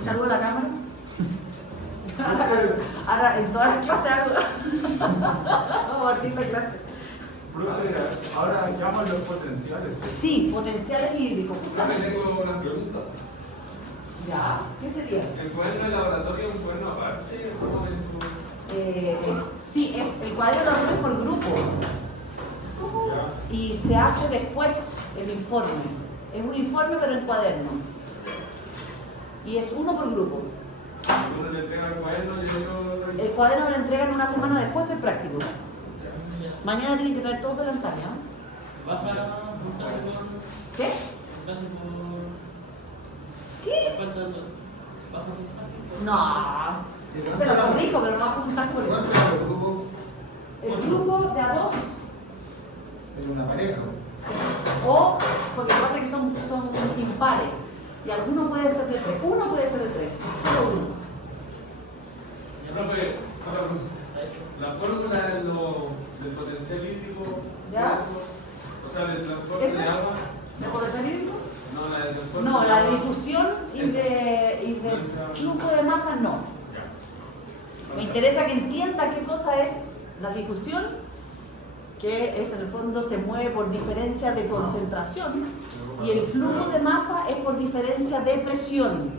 ¿Te saludo a la cámara? Ahora en todas las clases hago. Vamos a partir la clase. Profe, ahora llaman los potenciales. Sí, potenciales hídricos. Yo me tengo una pregunta. Ya, ¿qué sería? ¿El cuaderno del laboratorio es un cuaderno aparte? ¿Cómo es tu...? Sí, el cuaderno lo hacemos por grupo. Y se hace después el informe. Es un informe pero en cuaderno. Y es uno por grupo. Uno le entrega el cuaderno y otro... El cuaderno lo entregan una semana después del práctico. Mañana tienen que traer todo delantal, ¿no? ¿Qué? ¿Qué? No. Se lo corrijo, pero no va a juntar por eso. ¿Cuánto es el grupo? El grupo de a dos. En una pareja. O, porque pasa que son impares. Y alguno puede ser de tres. Uno puede ser de tres. Solo uno. Profe, la fórmula del potencial hídrico, ¿Ya? o sea, del transporte de agua. ¿Me puede salir? No, la del transporte No, de la agua. de difusión y de flujo de masa no. Ya. Me interesa que entienda qué cosa es la difusión, que es en el fondo se mueve por diferencia de concentración, y el flujo de masa es por diferencia de presión,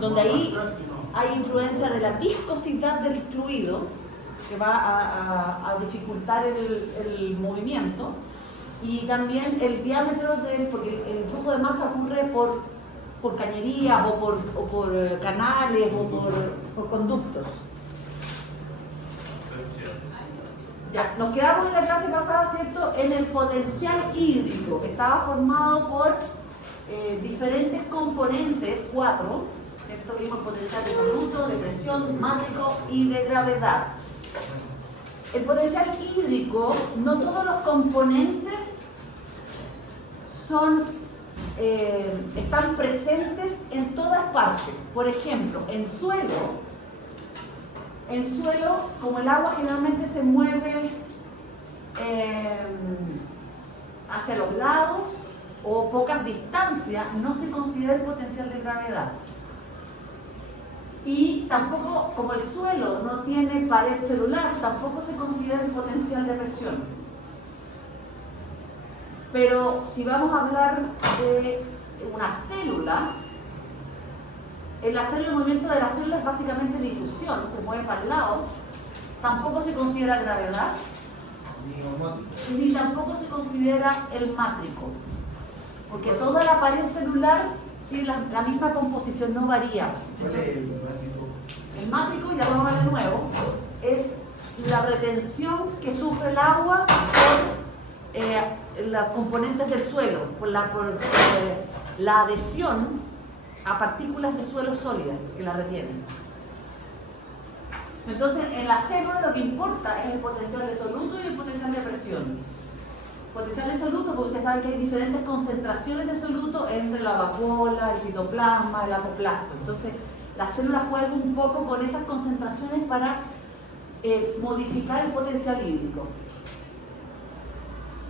donde ahí hay influencia de la viscosidad del fluido, que va a dificultar el movimiento, y también el diámetro porque el flujo de masa ocurre por cañerías o por canales o por conductos. Ya, nos quedamos en la clase pasada, ¿cierto?, en el potencial hídrico, que estaba formado por diferentes componentes, 4, ¿cierto? Vimos el potencial de soluto, de presión, mátrico y de gravedad. El potencial hídrico, no todos los componentes están presentes en todas partes. Por ejemplo, en suelo, como el agua generalmente se mueve hacia los lados o pocas distancias, no se considera el potencial de gravedad. Y tampoco, como el suelo no tiene pared celular, tampoco se considera el potencial de presión. Pero si vamos a hablar de una célula, en la célula, el movimiento de la célula es básicamente difusión, se mueve para el lado, tampoco se considera gravedad, ni tampoco se considera el mátrico, porque toda la pared celular tiene la misma composición, no varía. ¿Cuál es el mátrico? El mátrico, ya vamos a ver de nuevo, es la retención que sufre el agua por los componentes del suelo, por la adhesión a partículas de suelo sólidas que la retienen. Entonces, en la célula lo que importa es el potencial de soluto y el potencial de presión. Potencial de soluto, porque ustedes saben que hay diferentes concentraciones de soluto entre la vacuola, el citoplasma, el apoplasto. Entonces, la célula juega un poco con esas concentraciones para modificar el potencial hídrico.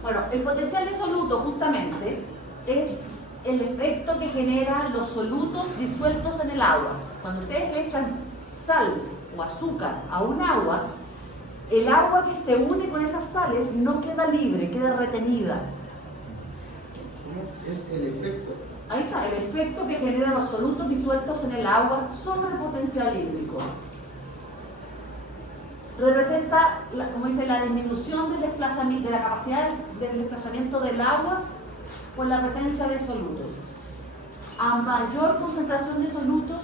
Bueno, el potencial de soluto justamente es el efecto que generan los solutos disueltos en el agua. Cuando ustedes le echan sal o azúcar a un agua, el agua que se une con esas sales no queda libre, queda retenida. ¿Cómo es el efecto? Ahí está, el efecto que generan los solutos disueltos en el agua sobre el potencial hídrico. Representa, como dice, la disminución del desplazamiento, de la capacidad del desplazamiento del agua por la presencia de solutos. A mayor concentración de solutos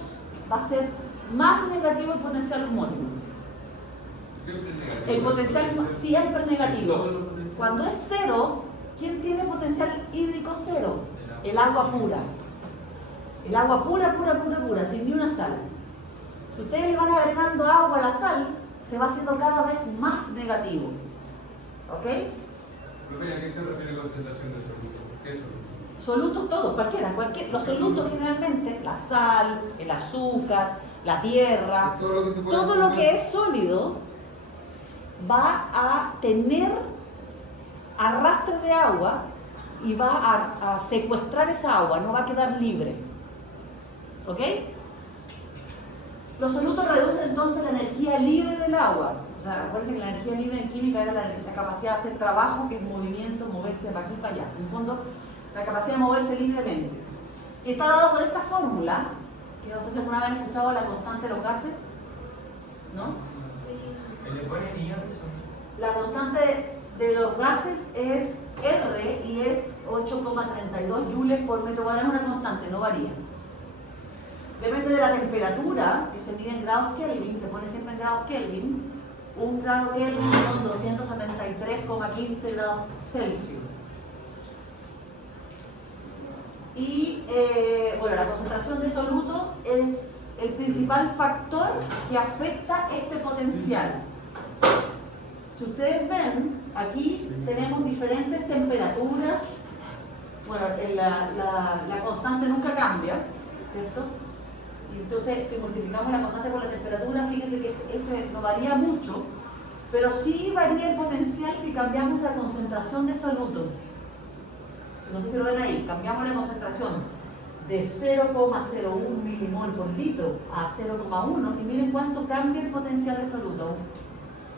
va a ser más negativo el potencial homónimo. Siempre negativo. El potencial siempre es negativo. Cuando es cero, ¿quién tiene potencial hídrico cero? El agua pura. El agua pura, sin ni una sal. Si ustedes le van agregando agua a la sal, se va haciendo cada vez más negativo. ¿Ok? Profe, ¿a qué se refiere concentración de soluto? ¿Qué es soluto? Solutos todos, cualquiera. Los solutos generalmente, la sal, el azúcar, la tierra, Todo lo que se puede todo lo hacer que es sólido va a tener arrastre de agua y va a secuestrar esa agua, no va a quedar libre. ¿Ok? Los solutos reducen entonces la energía libre del agua. O sea, acuérdense que la energía libre en química era la capacidad de hacer trabajo, que es movimiento, moverse para aquí y para allá. En el fondo, la capacidad de moverse libremente. Y está dado por esta fórmula, que no sé si alguna vez han escuchado la constante de los gases, ¿no? ¿Le ponen I a eso? La constante de los gases es R y es 8,32 joules por metro cuadrado, es una constante, no varía. Depende de la temperatura, que se mide en grados Kelvin, se pone siempre en grados Kelvin. 1 grado Kelvin son 273,15 grados Celsius. Y bueno, la concentración de soluto es el principal factor que afecta este potencial. Si ustedes ven, aquí tenemos diferentes temperaturas. Bueno, la constante nunca cambia, ¿cierto? Y entonces, si multiplicamos la constante por la temperatura, fíjense que ese no varía mucho, pero sí varía el potencial si cambiamos la concentración de soluto. No sé si lo ven ahí, cambiamos la concentración de 0,01 milimol por litro a 0,1 y miren cuánto cambia el potencial de soluto.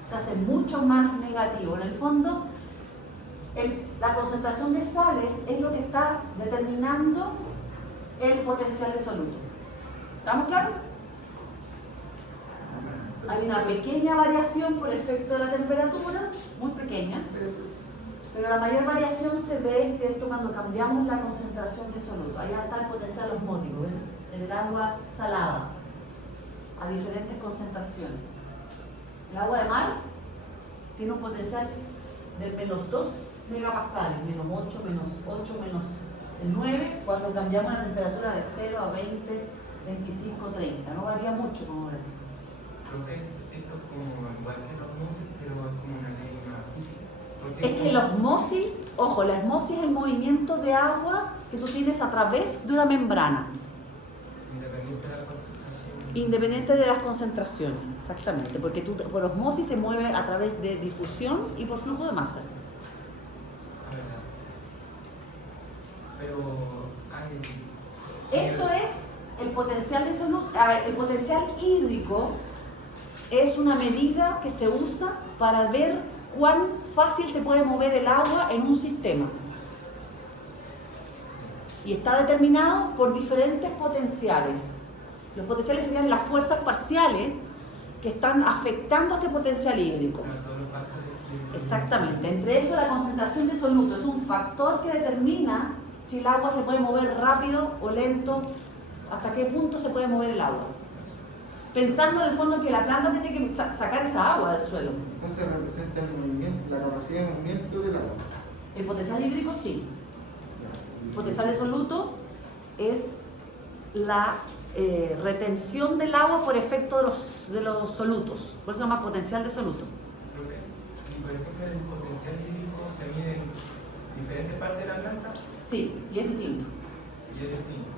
Se hace mucho más negativo. En el fondo, la concentración de sales es lo que está determinando el potencial de soluto. ¿Estamos claros? Hay una pequeña variación por efecto de la temperatura, muy pequeña, pero la mayor variación se ve, ¿cierto?, cuando cambiamos la concentración de soluto. Ahí está el potencial osmótico, ¿ven? En el agua salada, a diferentes concentraciones. El agua de mar tiene un potencial de menos 2 megapascales, menos 8, menos 8, menos 9, cuando cambiamos la temperatura de 0 a 20, 25, 30. No varía mucho como ahora. Profe, esto es como igual que la osmosis, pero es como una ley más física. Es que la osmosis, ojo, la osmosis es el movimiento de agua que tú tienes a través de una membrana. Independiente de la concentración. Independiente de las concentraciones, exactamente, porque por osmosis se mueve a través de difusión y por flujo de masa. Pero Esto es el potencial de soluto. A ver, el potencial hídrico es una medida que se usa para ver cuán fácil se puede mover el agua en un sistema. Y está determinado por diferentes potenciales. Los potenciales serían las fuerzas parciales que están afectando este potencial hídrico. Exactamente. Entre eso, la concentración de soluto es un factor que determina si el agua se puede mover rápido o lento, hasta qué punto se puede mover el agua. Pensando en el fondo que la planta tiene que sacar esa agua del suelo. Entonces representa el movimiento, la capacidad de movimiento del agua. El potencial hídrico sí. El potencial de soluto es la retención del agua por efecto de los solutos. Por eso se llama potencial de soluto. Profe, y por ejemplo, el potencial hídrico se mide en diferentes partes de la planta. Sí, y es distinto. Y es distinto.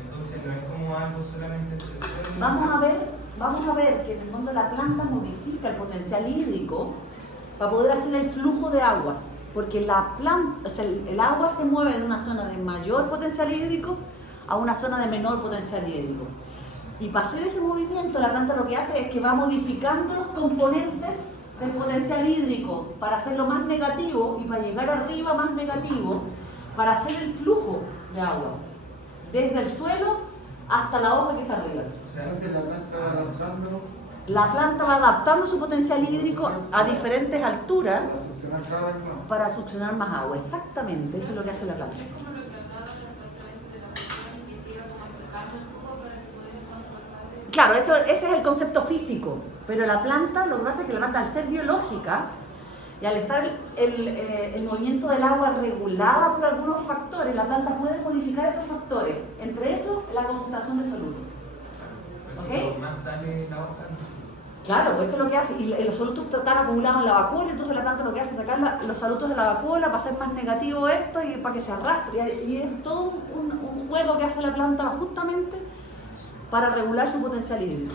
Entonces no es como algo solamente entre el suelo. Vamos a ver que en el fondo la planta modifica el potencial hídrico para poder hacer el flujo de agua, porque la planta, o sea, el agua se mueve de una zona de mayor potencial hídrico a una zona de menor potencial hídrico. Y para hacer ese movimiento, la planta lo que hace es que va modificando los componentes del potencial hídrico para hacerlo más negativo y para llegar arriba más negativo, para hacer el flujo de agua desde el suelo hasta la hoja que está arriba. O sea, Entonces la planta va adaptando La planta va adaptando su potencial hídrico a diferentes alturas para succionar cada vez más. para succionar más agua. Exactamente, eso es lo que hace la planta. Es como lo que hablaba de las otra vez de la cuestión que se iba como sacando un poco para que pudiera controlar. Claro, ese es el concepto físico, pero la planta, lo que pasa es que la planta, al ser biológica y al estar el movimiento del agua regulada por algunos factores, la planta puede modificar esos factores, entre esos la concentración de soluto. porque más sale la hoja, no sé. Claro, pues eso es lo que hace, y los solutos están acumulados en la vacuola, entonces la planta lo que hace es sacar los solutos de la vacuola para hacer más negativo esto y para que se arrastre, y es todo un juego que hace la planta justamente para regular su potencial hídrico.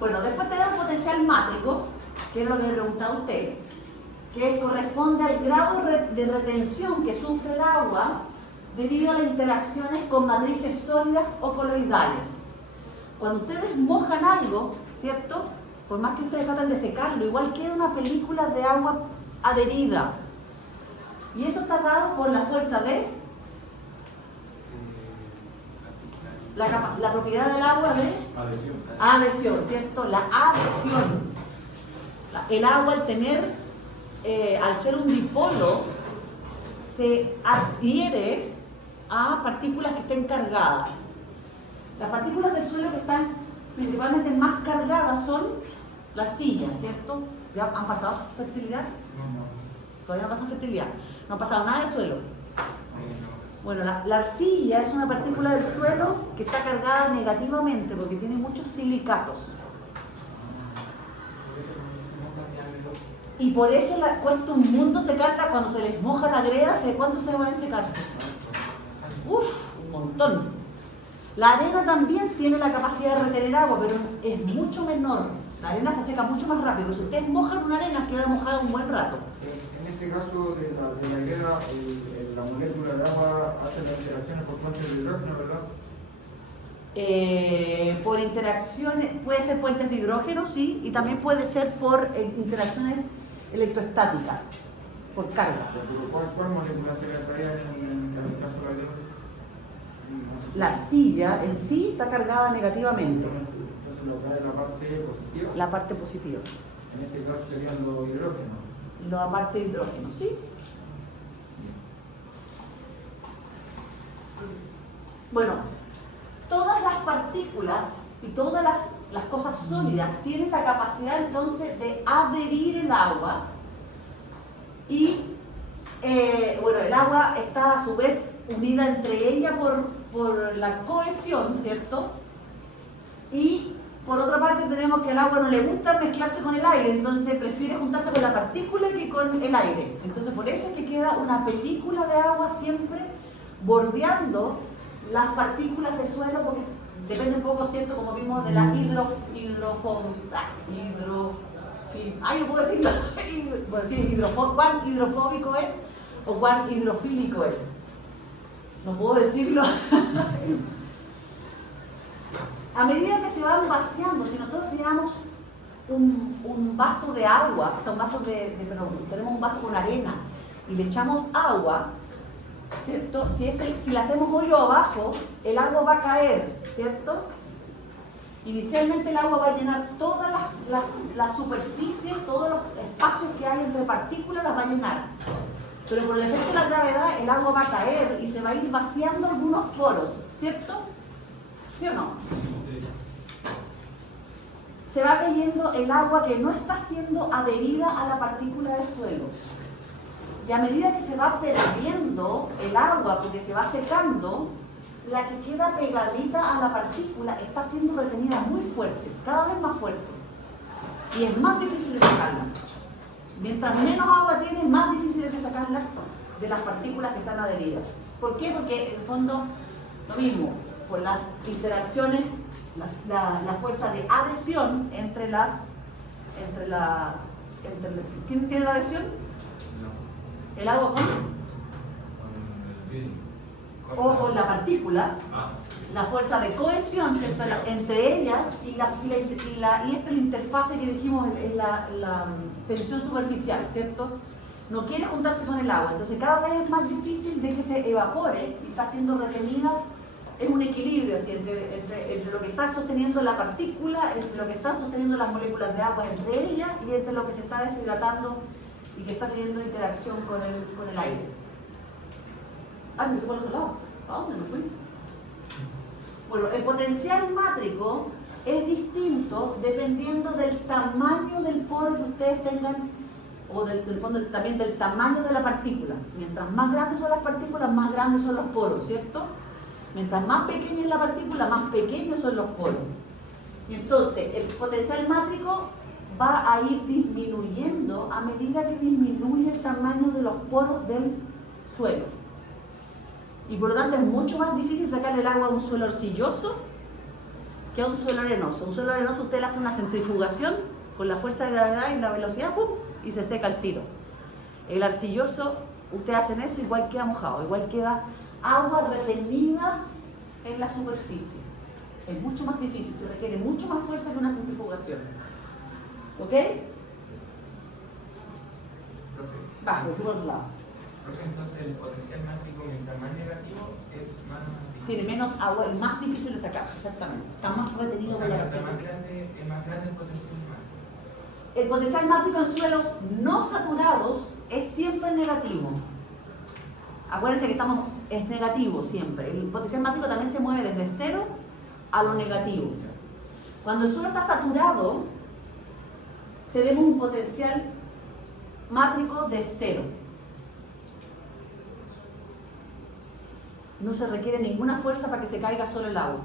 Bueno, después tenemos potencial mátrico, que es lo que me preguntaba usted, que corresponde al grado de retención que sufre el agua debido a las interacciones con matrices sólidas o coloidales. Cuando ustedes mojan algo, ¿cierto? Por más que ustedes traten de secarlo, igual queda una película de agua adherida. Y eso está dado por la fuerza de la propiedad del agua de adhesión, ¿cierto? La adhesión. El agua al tener, al ser un dipolo, se adhiere a partículas que estén cargadas. Las partículas del suelo que están principalmente más cargadas son las sillas, ¿cierto? ¿Ya han pasado su fertilidad? Todavía no pasan fertilidad. No ha pasado nada del suelo. Bueno, la arcilla es una partícula del suelo que está cargada negativamente porque tiene muchos silicatos. Y por eso cuesta un mundo secarla. Cuando se les moja la greda, ¿cuánto se demoran en secarse? Uf, un montón. La arena también tiene la capacidad de retener agua, pero es mucho menor. La arena se seca mucho más rápido. Si ustedes mojan una arena, queda mojada un buen rato. En ese caso de la greda, la molécula de agua hace las interacciones por fuentes de hidrógeno, ¿verdad? Por interacciones, puede ser puentes de hidrógeno, sí, y también puede ser por interacciones electroestáticas, por carga. ¿Cuál molécula se atraía en el caso de la greda? La arcilla en sí está cargada negativamente. Entonces lo trae la parte positiva. La parte positiva. En ese caso serían los hidrógenos. La parte de hidrógeno, ¿sí? Bueno, todas las partículas y todas las cosas sólidas tienen la capacidad entonces de adherir el agua y bueno, el agua está a su vez unida entre ella por la cohesión, ¿cierto? Y por otra parte tenemos que al agua no le gusta mezclarse con el aire, entonces prefiere juntarse con la partícula que con el aire. Entonces por eso es que queda una película de agua siempre bordeando las partículas de suelo, porque depende un poco, ¿cierto? Como vimos de la ay, no puedo decirlo. Bueno, sí, cuán hidrofóbico es o cuán hidrofílico es. No puedo decirlo. A medida que se van vaciando, si nosotros tiramos un vaso de agua, o sea, tenemos un vaso con arena y le echamos agua, ¿cierto? Si le hacemos hoyo abajo, el agua va a caer, ¿cierto? Inicialmente el agua va a llenar todas las superficies, todos los espacios que hay entre partículas las va a llenar. Pero por el efecto de la gravedad, el agua va a caer y se va a ir vaciando algunos poros, ¿cierto? ¿Sí o no? Se va cayendo el agua que no está siendo adherida a la partícula del suelo. Y a medida que se va perdiendo el agua, porque se va secando, la que queda pegadita a la partícula está siendo retenida muy fuerte, cada vez más fuerte. Y es más difícil de sacarla. Mientras menos agua tiene, más difícil es de sacarla de las partículas que están adheridas. ¿Por qué? Porque en el fondo, lo mismo, por las interacciones, la fuerza de adhesión ¿quién tiene la adhesión? ¿El agua o la partícula? La fuerza de cohesión, ¿cierto? Entre ellas y esta es la interfase que dijimos en la tensión superficial, ¿cierto? No quiere juntarse con el agua, entonces cada vez es más difícil de que se evapore y está siendo retenida. Es un equilibrio así, entre lo que está sosteniendo la partícula, entre lo que están sosteniendo las moléculas de agua entre ellas y entre lo que se está deshidratando y que está teniendo interacción con el aire. Ah, me fui por el otro lado. ¿A dónde me fui? Bueno, el potencial mátrico es distinto dependiendo del tamaño del poro que ustedes tengan o del fondo también del tamaño de la partícula. Mientras más grandes son las partículas, más grandes son los poros, ¿cierto? Mientras más pequeña es la partícula, más pequeños son los poros. Y entonces, el potencial mátrico va a ir disminuyendo a medida que disminuye el tamaño de los poros del suelo. Y por lo tanto es mucho más difícil sacarle el agua a un suelo arcilloso que a un suelo arenoso. Un suelo arenoso usted le hace una centrifugación con la fuerza de gravedad y la velocidad, ¡pum!, y se seca el tiro. El arcilloso, ustedes hacen eso, igual queda mojado, igual queda agua retenida en la superficie. Es mucho más difícil, se requiere mucho más fuerza que una centrifugación. ¿Ok? Profe, Bajo, por otro lado. profe, entonces el potencial mágico, mientras más negativo, es más Tiene difícil. menos agua, es más difícil de sacar, exactamente. Está más retenido O sea, por la mientras más partícula. grande, es más grande el potencial mágico. El potencial mágico en suelos no saturados es siempre negativo. Acuérdense que es negativo siempre. El potencial mágico también se mueve desde cero a lo negativo. Cuando el suelo está saturado, tenemos un potencial mágico de cero. No se requiere ninguna fuerza para que se caiga solo el agua.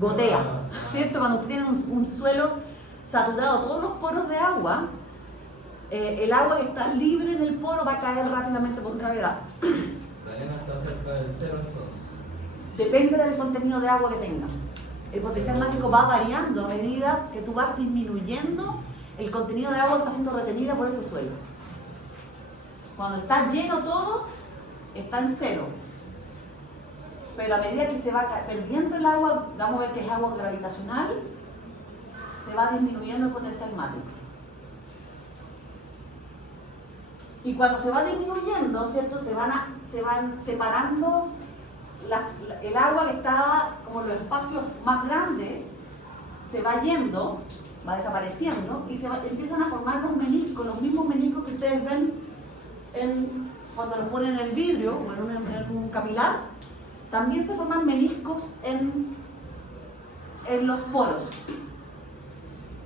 Gotea, ¿cierto? Cuando usted tiene un suelo saturado, todos los poros de agua, el agua que está libre en el poro va a caer rápidamente por gravedad. La arena está cerca del cero entonces. Depende del contenido de agua que tenga. El potencial mágico va variando a medida que tú vas disminuyendo el contenido de agua que está siendo retenida por ese suelo. Cuando está lleno todo, está en cero. Pero a medida que se va perdiendo el agua, vamos a ver que es agua gravitacional, se va disminuyendo el potencial mágico. Y cuando se va disminuyendo, ¿cierto? Se van separando el agua que está como en los espacios más grandes, se va yendo, va desapareciendo y empiezan a formar los meniscos, los mismos meniscos que ustedes ven cuando los ponen en el vidrio o en un capilar. También se forman meniscos en los poros.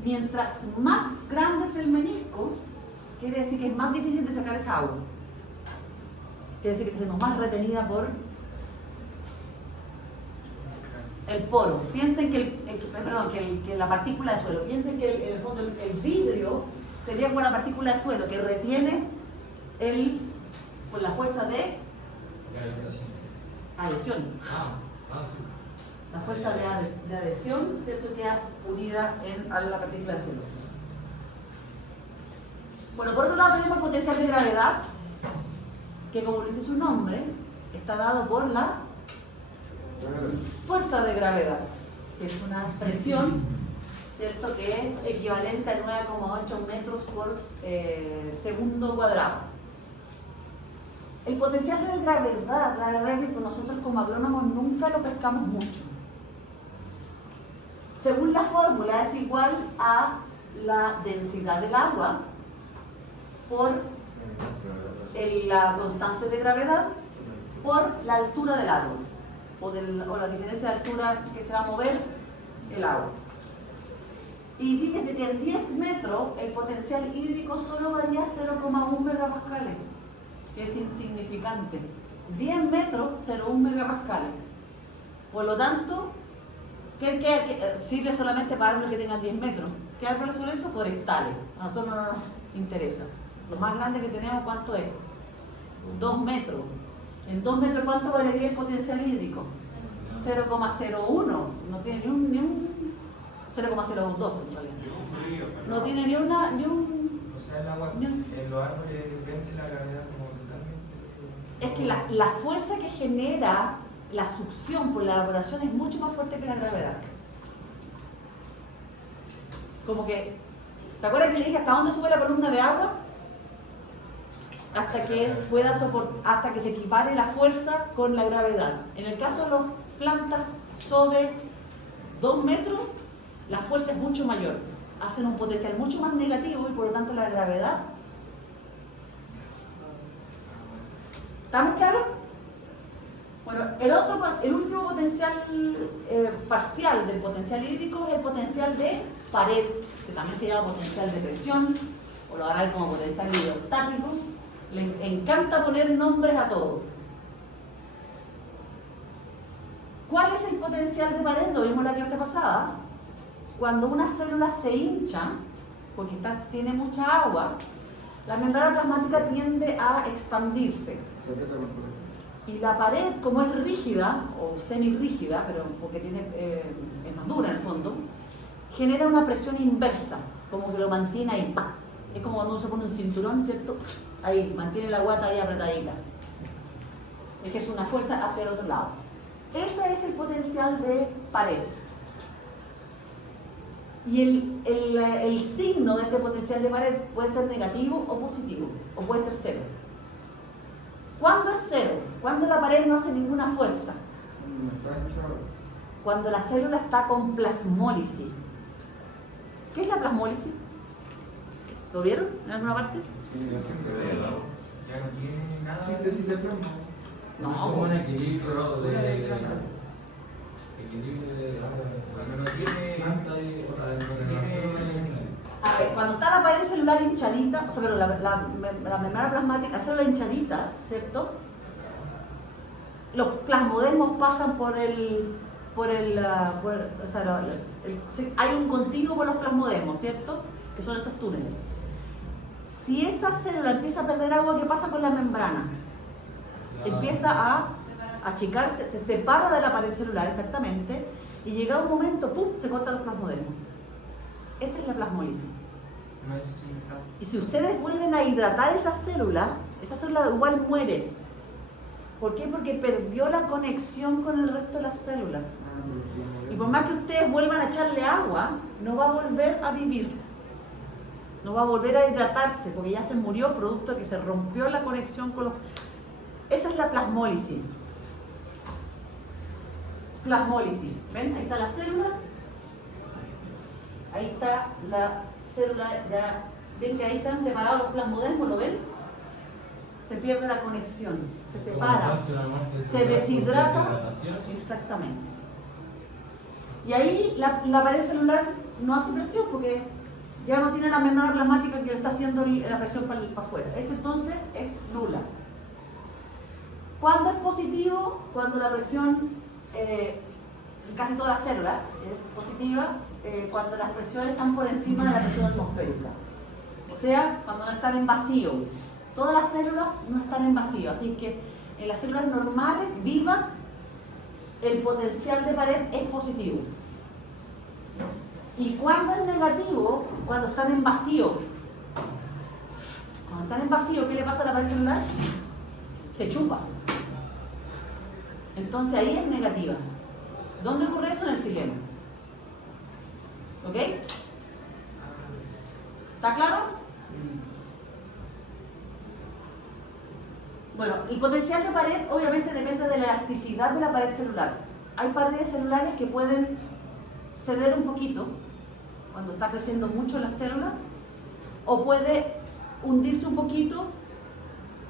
Mientras más grande es el menisco, quiere decir que es más difícil de sacar esa agua. Quiere decir que tenemos más retenida por el poro. Piensen que la partícula de suelo, piensen que en el fondo el vidrio sería como la partícula de suelo que retiene por la fuerza de adhesión. Sí. La fuerza de adhesión, ¿cierto? Queda unida a la partícula de suelo. Bueno, por otro lado tenemos el potencial de gravedad, que como dice su nombre, está dado por la fuerza de gravedad, que es una expresión, ¿cierto? Que es equivalente a 9,8 metros por segundo cuadrado. El potencial de gravedad, la verdad es que nosotros como agrónomos nunca lo pescamos mucho. Según la fórmula es igual a la densidad del agua por la constante de gravedad por la altura del árbol o la diferencia de altura que se va a mover el agua. Y fíjense que en 10 metros el potencial hídrico solo varía 0,1 megapascales, que es insignificante. 10 metros, 0,1 megapascales. Por lo tanto, ¿qué sirve solamente para árboles que tengan 10 metros? ¿Qué árboles son esos? Forestales. A nosotros no nos interesa. Lo más grande que tenemos, ¿cuánto es? 2 metros. En 2 metros, ¿cuánto valería el potencial hídrico? 0,01. No tiene ni un 0,02 en realidad. No tiene ni un... O sea, el agua en los árboles vence la gravedad como totalmente. Es que la fuerza que genera la succión por la evaporación es mucho más fuerte que la gravedad. Como que, ¿te acuerdas que le dije hasta dónde sube la columna de agua? Hasta que hasta que se equipare la fuerza con la gravedad. En el caso de las plantas sobre 2 metros, la fuerza es mucho mayor. Hacen un potencial mucho más negativo y por lo tanto la gravedad. ¿Estamos claros? Bueno, el último potencial parcial del potencial hídrico es el potencial de pared, que también se llama potencial de presión, o lo van a ver como potencial hidrostático. Les encanta poner nombres a todo. ¿Cuál es el potencial de pared? Lo vimos en la clase pasada. Cuando una célula se hincha, porque tiene mucha agua, la membrana plasmática tiende a expandirse. Y la pared, como es rígida, o semirrígida, pero porque es más dura en el fondo, genera una presión inversa, como que lo mantiene ahí. Es como cuando uno se pone un cinturón, ¿cierto? Ahí, mantiene la guata ahí apretadita. ejerce una fuerza hacia el otro lado. Ese es el potencial de pared. Y el signo de este potencial de pared puede ser negativo o positivo, o puede ser cero. ¿Cuándo es cero? Cuando la pared no hace ninguna fuerza. Cuando la célula está con plasmólisis. ¿Qué es la plasmólisis? ¿Lo vieron en alguna parte? Ya no tiene nada. Síntesis de plasma. No, como un equilibrio Pura de declaración. equilibrio de Cuando no tiene. planta y o sea, de ordenación. a ver, cuando está la pared celular hinchadita, o sea, pero la membrana plasmática, la célula hinchadita, ¿cierto? Los plasmodesmos pasan por el, o sea, hay un continuo por los plasmodesmos, ¿cierto? Que son estos túneles. Si esa célula empieza a perder agua, ¿qué pasa con la membrana? Empieza a achicarse, se separa de la pared celular, exactamente, y llegado un momento, ¡pum!, se cortan los plasmodesmos. Esa es la plasmólisis. No es simple. Y si ustedes vuelven a hidratar esa célula igual muere. ¿Por qué? Porque perdió la conexión con el resto de las células. Y por más que ustedes vuelvan a echarle agua, no va a volver a vivir. No va a volver a hidratarse, porque ya se murió producto de que se rompió la conexión con los... Esa es la plasmólisis. Plasmólisis. ¿Ven? Ahí está la célula. Ahí está la célula. Ya ven que ahí están separados los plasmodesmos, ¿lo ven? Se pierde la conexión, se separa, se deshidrata. Exactamente. Y ahí la pared celular no hace presión porque ya no tiene la membrana plasmática que le está haciendo la presión para afuera. Ese entonces es nula. ¿Cuándo es positivo? Cuando la presión, en casi todas las células, es positiva cuando las presiones están por encima de la presión atmosférica. O sea, cuando no están en vacío. Todas las células no están en vacío, así que en las células normales, vivas, el potencial de pared es positivo. ¿Y cuándo es negativo? Cuando están en vacío. Cuando están en vacío, ¿qué le pasa a la pared celular? Se chupa. Entonces ahí es negativa. ¿Dónde ocurre eso? En el xilema. ¿Ok? ¿Está claro? Bueno, el potencial de pared obviamente depende de la elasticidad de la pared celular. Hay paredes celulares que pueden ceder un poquito cuando está creciendo mucho la célula, o puede hundirse un poquito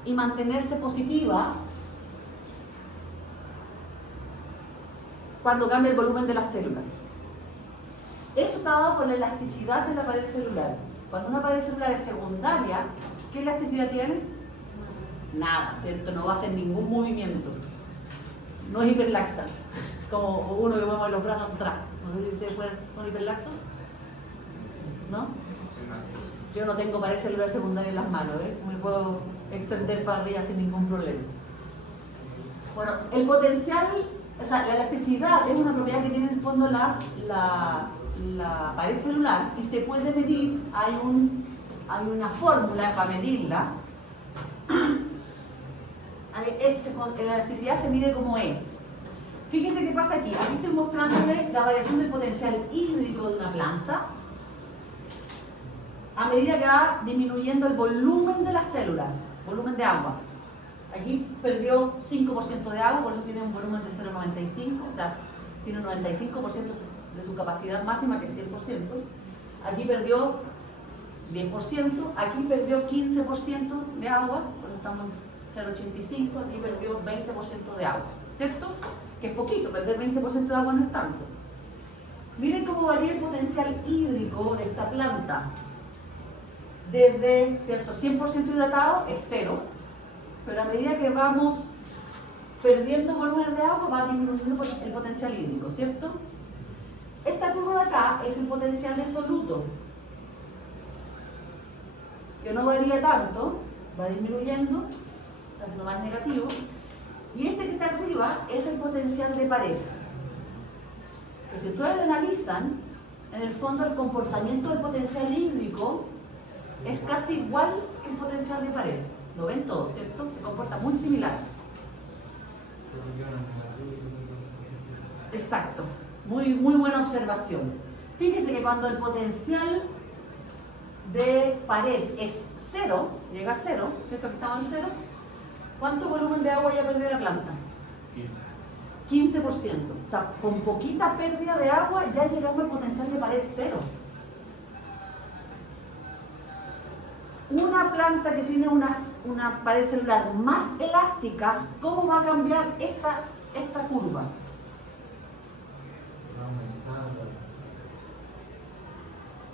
y mantenerse positiva cuando cambia el volumen de la célula. Eso está dado por la elasticidad de la pared celular. Cuando una pared celular es secundaria, ¿qué elasticidad tiene? Nada, ¿cierto? No va a hacer ningún movimiento. No es hiperlaxa, como uno que mueve los brazos atrás. No sé si ustedes son hiperlaxos. ¿No? Yo no tengo pared celular secundaria en las manos, ¿eh? Me puedo extender para arriba sin ningún problema. Bueno, el potencial, o sea, la elasticidad es una propiedad que tiene en el fondo la pared celular y se puede medir. Hay una fórmula para medirla. La elasticidad se mide como E. Fíjense qué pasa aquí. Aquí estoy mostrándoles la variación del potencial hídrico de una planta a medida que va disminuyendo el volumen de la célula, volumen de agua. Aquí perdió 5% de agua, por eso tiene un volumen de 0,95, o sea, tiene un 95% de su capacidad máxima, que es 100%. Aquí perdió 10%, aquí perdió 15% de agua, por eso estamos en 0,85, aquí perdió 20% de agua, ¿cierto? Que es poquito, perder 20% de agua no es tanto. Miren cómo varía el potencial hídrico de esta planta. Desde, ¿cierto?, 100% hidratado es 0, pero a medida que vamos perdiendo volumen de agua va disminuyendo el potencial hídrico, ¿cierto? Esta curva de acá es el potencial de soluto, que no varía tanto, va disminuyendo, haciendo más negativo, y este que está arriba es el potencial de pared, que si ustedes lo analizan, en el fondo el comportamiento del potencial hídrico es casi igual que el potencial de pared. Lo ven todos, ¿cierto? Se comporta muy similar. Exacto, muy buena observación. Fíjense que cuando el potencial de pared es 0, llega a 0, ¿cierto que estamos en 0? ¿Cuánto volumen de agua ya perdió la planta? 15%. O sea, con poquita pérdida de agua ya llegamos al potencial de pared 0. Una planta que tiene una pared celular más elástica, ¿cómo va a cambiar esta curva?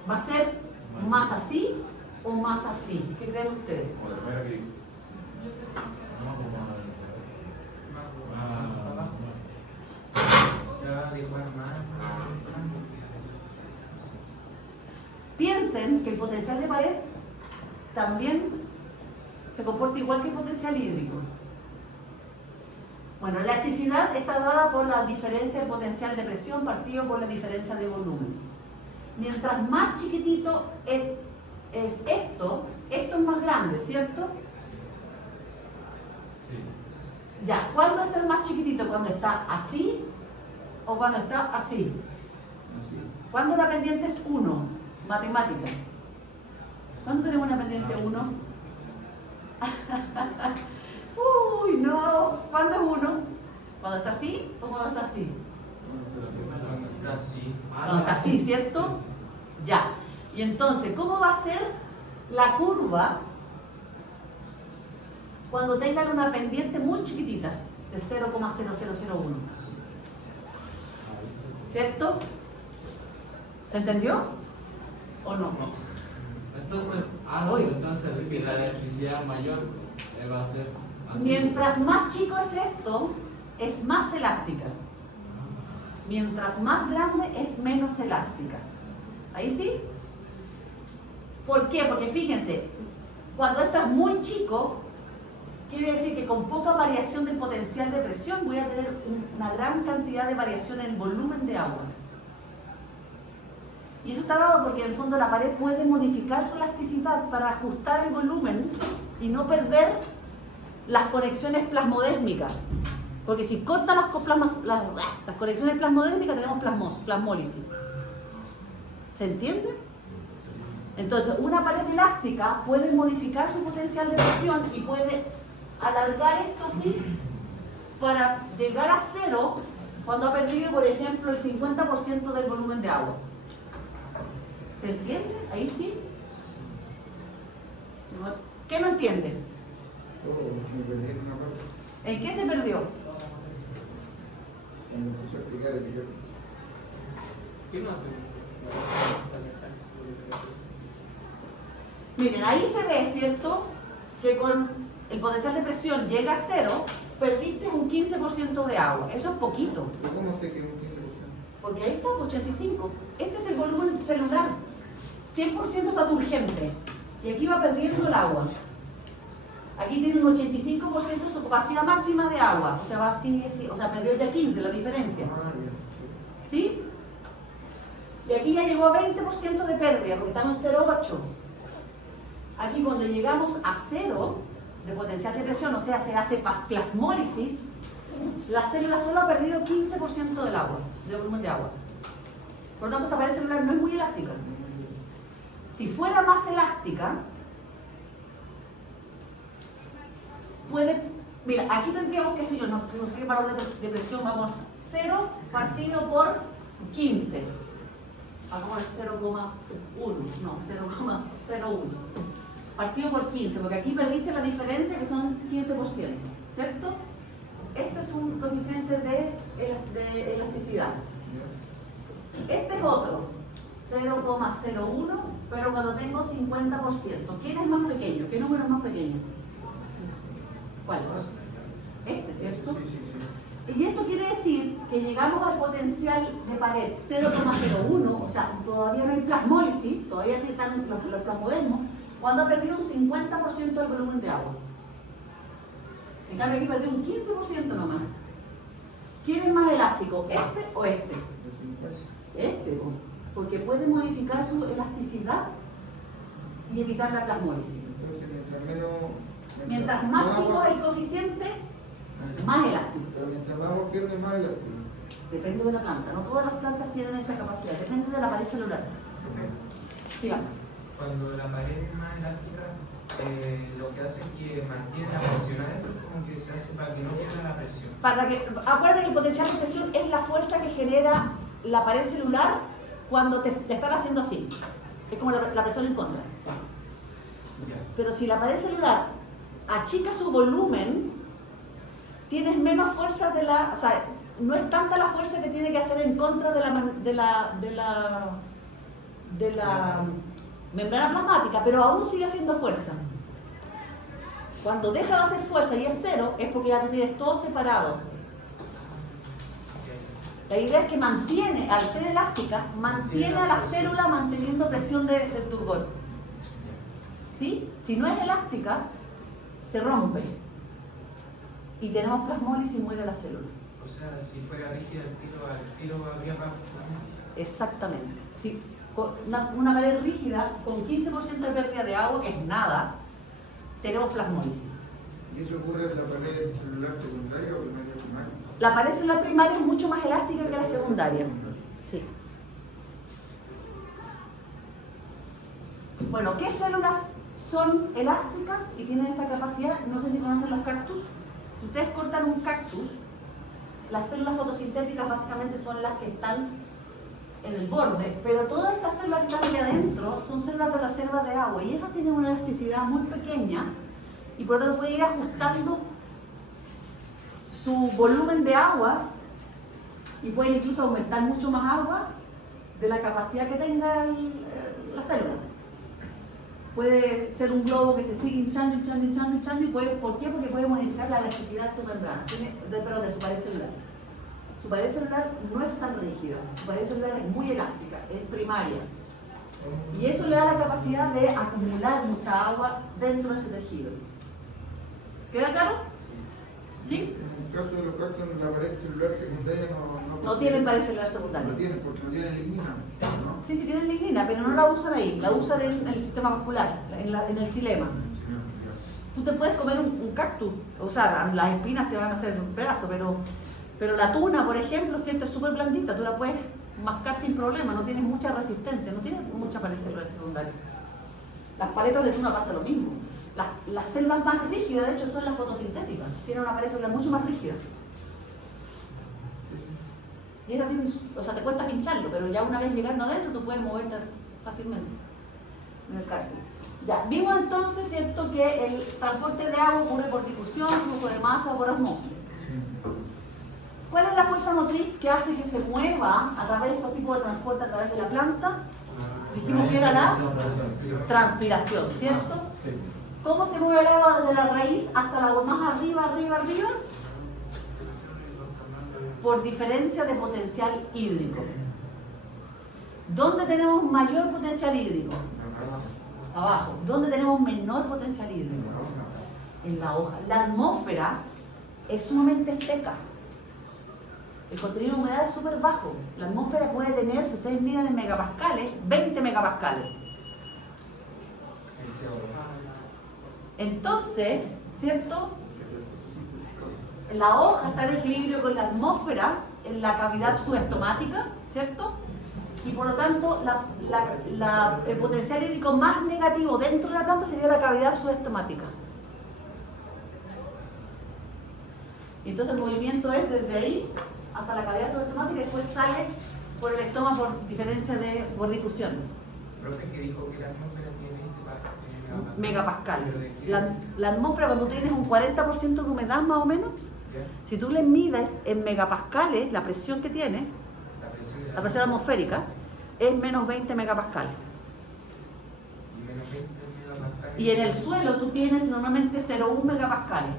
¿Va a ser más así o más así? ¿Qué creen ustedes? Como la primera que Se va a dibujar más. Piensen que el potencial de pared también se comporta igual que el potencial hídrico. Bueno, la elasticidad está dada por la diferencia del potencial de presión partido por la diferencia de volumen. Mientras más chiquitito es esto es más grande, ¿cierto? Sí. Ya, ¿cuándo esto es más chiquitito? ¿Cuando está así o cuando está así? ¿Cuándo la pendiente es 1? Matemática. ¿Cuándo tenemos una pendiente 1? Uy, no. ¿Cuándo es 1? ¿Cuando está así o cuando está así? Está así. Cuando está así, ¿cierto? Ya. Y entonces, ¿cómo va a ser la curva cuando tengan una pendiente muy chiquitita de 0,0001? ¿Cierto? ¿Se entendió? ¿O no? Entonces, si la electricidad mayor va a ser así. Mientras más chico es esto, es más elástica. Mientras más grande es menos elástica. ¿Ahí sí? ¿Por qué? Porque fíjense, cuando esto es muy chico, quiere decir que con poca variación del potencial de presión voy a tener una gran cantidad de variación en el volumen de agua. Y eso está dado porque en el fondo la pared puede modificar su elasticidad para ajustar el volumen y no perder las conexiones plasmodérmicas. Porque si corta las conexiones plasmodérmicas tenemos plasmólisis. ¿Se entiende? Entonces, una pared elástica puede modificar su potencial de presión y puede alargar esto así para llegar a 0 cuando ha perdido, por ejemplo, el 50% del volumen de agua. ¿Se entiende? ¿Ahí sí? ¿Qué no entiende? ¿En qué se perdió? Cuando empezó a explicar el video. ¿Qué no hace? Miren, ahí se ve, ¿cierto? Que con el potencial de presión llega a 0, perdiste un 15% de agua. Eso es poquito. ¿Cómo sé que es un 15%? Porque ahí está, 85. Este es el volumen celular. 100% está turgente. Y aquí va perdiendo el agua. Aquí tiene un 85% de su capacidad máxima de agua. O sea, va así, así. O sea, perdió ya 15, la diferencia. ¿Sí? Y aquí ya llegó a 20% de pérdida, porque estamos en 0,8. Aquí cuando llegamos a 0 de potencial de presión, o sea, se hace plasmólisis, la célula solo ha perdido 15% del agua, del volumen de agua. Por lo tanto, esa pared celular no es muy elástica. Si fuera más elástica, puede... Mira, aquí tendríamos que decir, no sé qué valor de presión vamos a 0 partido por 15. Vamos a poner 0,1, no, 0,01. Partido por 15, porque aquí perdiste la diferencia que son 15%, ¿cierto? Este es un coeficiente de elasticidad. Este es otro, 0,01, pero cuando tengo 50%. ¿Quién es más pequeño? ¿Qué número es más pequeño? ¿Cuál? Este, ¿cierto? Y esto quiere decir que llegamos al potencial de pared 0,01, o sea, todavía no hay plasmólisis, todavía están los plasmodesmos, cuando ha perdido un 50% del volumen de agua. En cambio aquí perdió un 15% nomás. ¿Quién es más elástico, este o este? Este, porque puede modificar su elasticidad y evitar la plasmólisis. Entonces, Mientras más chico es el coeficiente, más elástico. Pero mientras más agua pierde, más elástico. Depende de la planta. No todas las plantas tienen esta capacidad. Depende de la pared celular. Dígame. Cuando la pared es más elástica, lo que hace es que mantiene la presión adentro, como que se hace para que no pierda la presión. Acuérdate que el potencial de presión es la fuerza que genera la pared celular cuando te están haciendo así. Es como la presión en contra. Pero si la pared celular achica su volumen, tienes menos fuerza o sea, no es tanta la fuerza que tiene que hacer en contra de la membrana plasmática, pero aún sigue haciendo fuerza. Cuando deja de hacer fuerza y es cero, es porque ya tú tienes todo separado. La idea es que mantiene, al ser elástica, mantiene a la célula manteniendo presión de turgor. ¿Sí? Si no es elástica, se rompe. Y tenemos plasmólisis y muere la célula. O sea, si fuera rígida al tiro habría plasmólisis. Exactamente. Sí. Una pared rígida con 15% de pérdida de agua, que es nada, tenemos plasmólisis. ¿Y eso ocurre en la pared celular secundaria o primaria primaria? La pared celular primaria es mucho más elástica que la secundaria. Sí. Bueno, ¿qué células son elásticas y tienen esta capacidad? No sé si conocen los cactus. Si ustedes cortan un cactus, las células fotosintéticas básicamente son las que están en el borde, pero todas estas células que están aquí adentro son células de reserva de agua y esas tienen una elasticidad muy pequeña y por lo tanto pueden ir ajustando su volumen de agua y pueden incluso aumentar mucho más agua de la capacidad que tenga la célula. Puede ser un globo que se sigue hinchando y puede, ¿por qué? Porque puede modificar la elasticidad de su membrana, de su pared celular. Su pared celular no es tan rígida, su pared celular es muy elástica, es primaria. Y eso le da la capacidad de acumular mucha agua dentro de ese tejido. ¿Queda claro? ¿Sí? En el caso de los cactus, la pared celular secundaria No tienen pared celular secundaria. No tienen, porque no tienen lignina, ¿no? Sí, tienen lignina, pero no la usan ahí, la usan en el sistema vascular, en el xilema. Tú te puedes comer un cactus, o sea, las espinas te van a hacer un pedazo, pero la tuna, por ejemplo, siempre es súper blandita, tú la puedes mascar sin problema, no tienes mucha resistencia, no tienes mucha pared celular secundaria. Las paletas de tuna pasa lo mismo. Las células más rígidas, de hecho, son las fotosintéticas, tienen una pared celular mucho más rígida. Y esas tienen, o sea, te cuesta pincharlo, pero ya una vez llegando adentro tú puedes moverte fácilmente en el cálculo. Ya, vimos entonces, ¿cierto?, que el transporte de agua ocurre por difusión, flujo de masa o por osmosis. ¿Cuál es la fuerza motriz que hace que se mueva a través de estos tipos de transporte a través de la planta? Dijimos que era la transpiración, ¿cierto? ¿Cómo se mueve el agua desde la raíz hasta la más arriba? Por diferencia de potencial hídrico. ¿Dónde tenemos mayor potencial hídrico? Abajo. ¿Dónde tenemos menor potencial hídrico? En la hoja. La atmósfera es sumamente seca. El contenido de humedad es súper bajo. La atmósfera puede tener, si ustedes miden en megapascales, 20 megapascales. Entonces, ¿cierto? La hoja está en equilibrio con la atmósfera en la cavidad subestomática, ¿cierto? Y por lo tanto, el potencial hídrico más negativo dentro de la planta sería la cavidad subestomática. Y entonces el movimiento es desde ahí hasta la cavidad subestomática y después sale por el estómago por difusión. Profe, que dijo que la atmósfera tiene Megapascales. La atmósfera, cuando tienes un 40% de humedad más o menos, si tú le mides en megapascales la presión que tiene, la presión atmosférica, es menos 20 megapascales. Y en el suelo tú tienes normalmente 0,1 megapascales.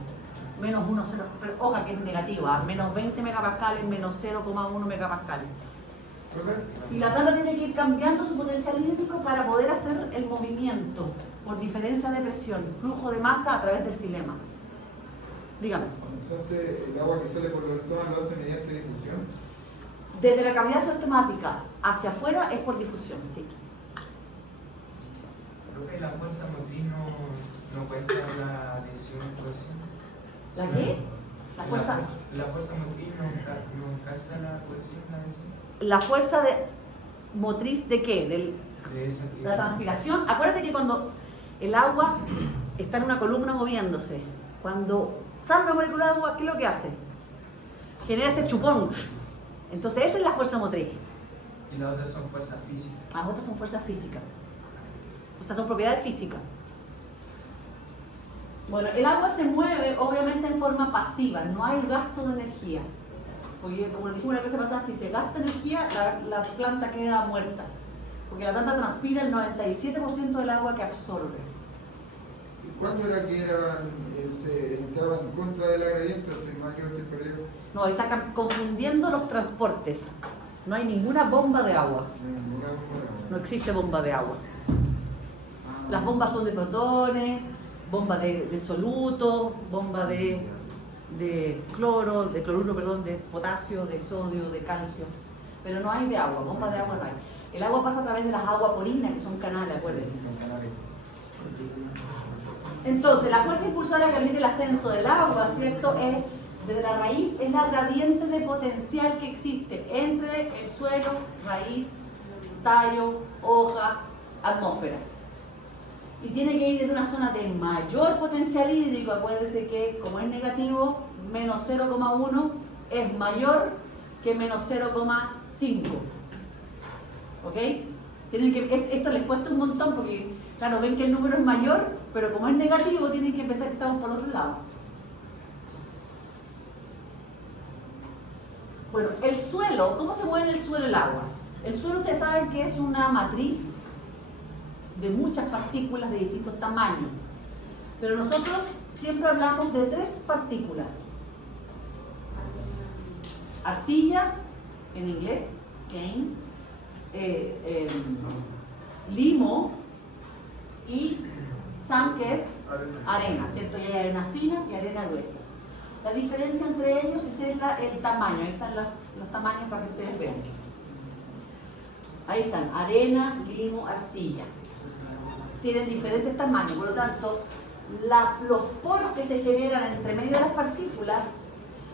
Menos 1, 0, pero hoja que es negativa, menos 20 megapascales, menos 0,1 megapascales. Y la planta tiene que ir cambiando su potencial hídrico para poder hacer el movimiento por diferencia de presión, flujo de masa a través del xilema. Dígame. Entonces, el agua que sale por los estomas lo hace mediante difusión. Desde la cavidad subestomática hacia afuera es por difusión, sí. Profe, la fuerza motriz no cuenta la adhesión y cohesión. ¿La qué? La fuerza, la fuerza motriz no calza la cohesión, la densidad la fuerza motriz de qué? de esa La actividad. transpiración. Acuérdate que cuando el agua está en una columna moviéndose, cuando sale una molécula de agua, ¿qué es lo que hace? Genera este chupón. Entonces esa es la fuerza motriz. Y las otras son fuerzas físicas. Las otras son fuerzas físicas. O sea, son propiedades físicas. Bueno, el agua se mueve obviamente en forma pasiva, no hay gasto de energía. Porque como dijimos la clase pasada, si se gasta energía, la planta queda muerta. Porque la planta transpira el 97% del agua que absorbe. ¿Y cuándo era que se entraba en contra del gradiente? Estoy mal, yo estoy perdido. No, está confundiendo los transportes. No hay ninguna bomba de agua. No existe bomba de agua. Las bombas son de protones, bomba de soluto, bomba de cloro, de cloruro, perdón, de potasio, de sodio, de calcio. Pero no hay de agua, bomba de agua no hay. El agua pasa a través de las aguaporinas, que son canales, acuérdense. Sí, son canales. Entonces, la fuerza impulsora que permite el ascenso del agua, ¿cierto? Es, desde la raíz, es la gradiente de potencial que existe entre el suelo, raíz, tallo, hoja, atmósfera. Y tiene que ir desde una zona de mayor potencial hídrico. Acuérdense que, como es negativo, menos 0,1 es mayor que menos 0,5. ¿Ok? Esto les cuesta un montón porque, claro, ven que el número es mayor, pero como es negativo, tienen que empezar que estamos por el otro lado. Bueno, el suelo, ¿cómo se mueve en el suelo el agua? El suelo, ustedes saben que es una matriz de muchas partículas de distintos tamaños. Pero nosotros siempre hablamos de 3 partículas. Arcilla, en inglés, clay, limo y sand, que es arena, ¿cierto? Y hay arena fina y arena gruesa. La diferencia entre ellos es el tamaño. Ahí están los tamaños para que ustedes vean. Ahí están, arena, limo, arcilla. Tienen diferentes tamaños, por lo tanto, los poros que se generan entre medio de las partículas,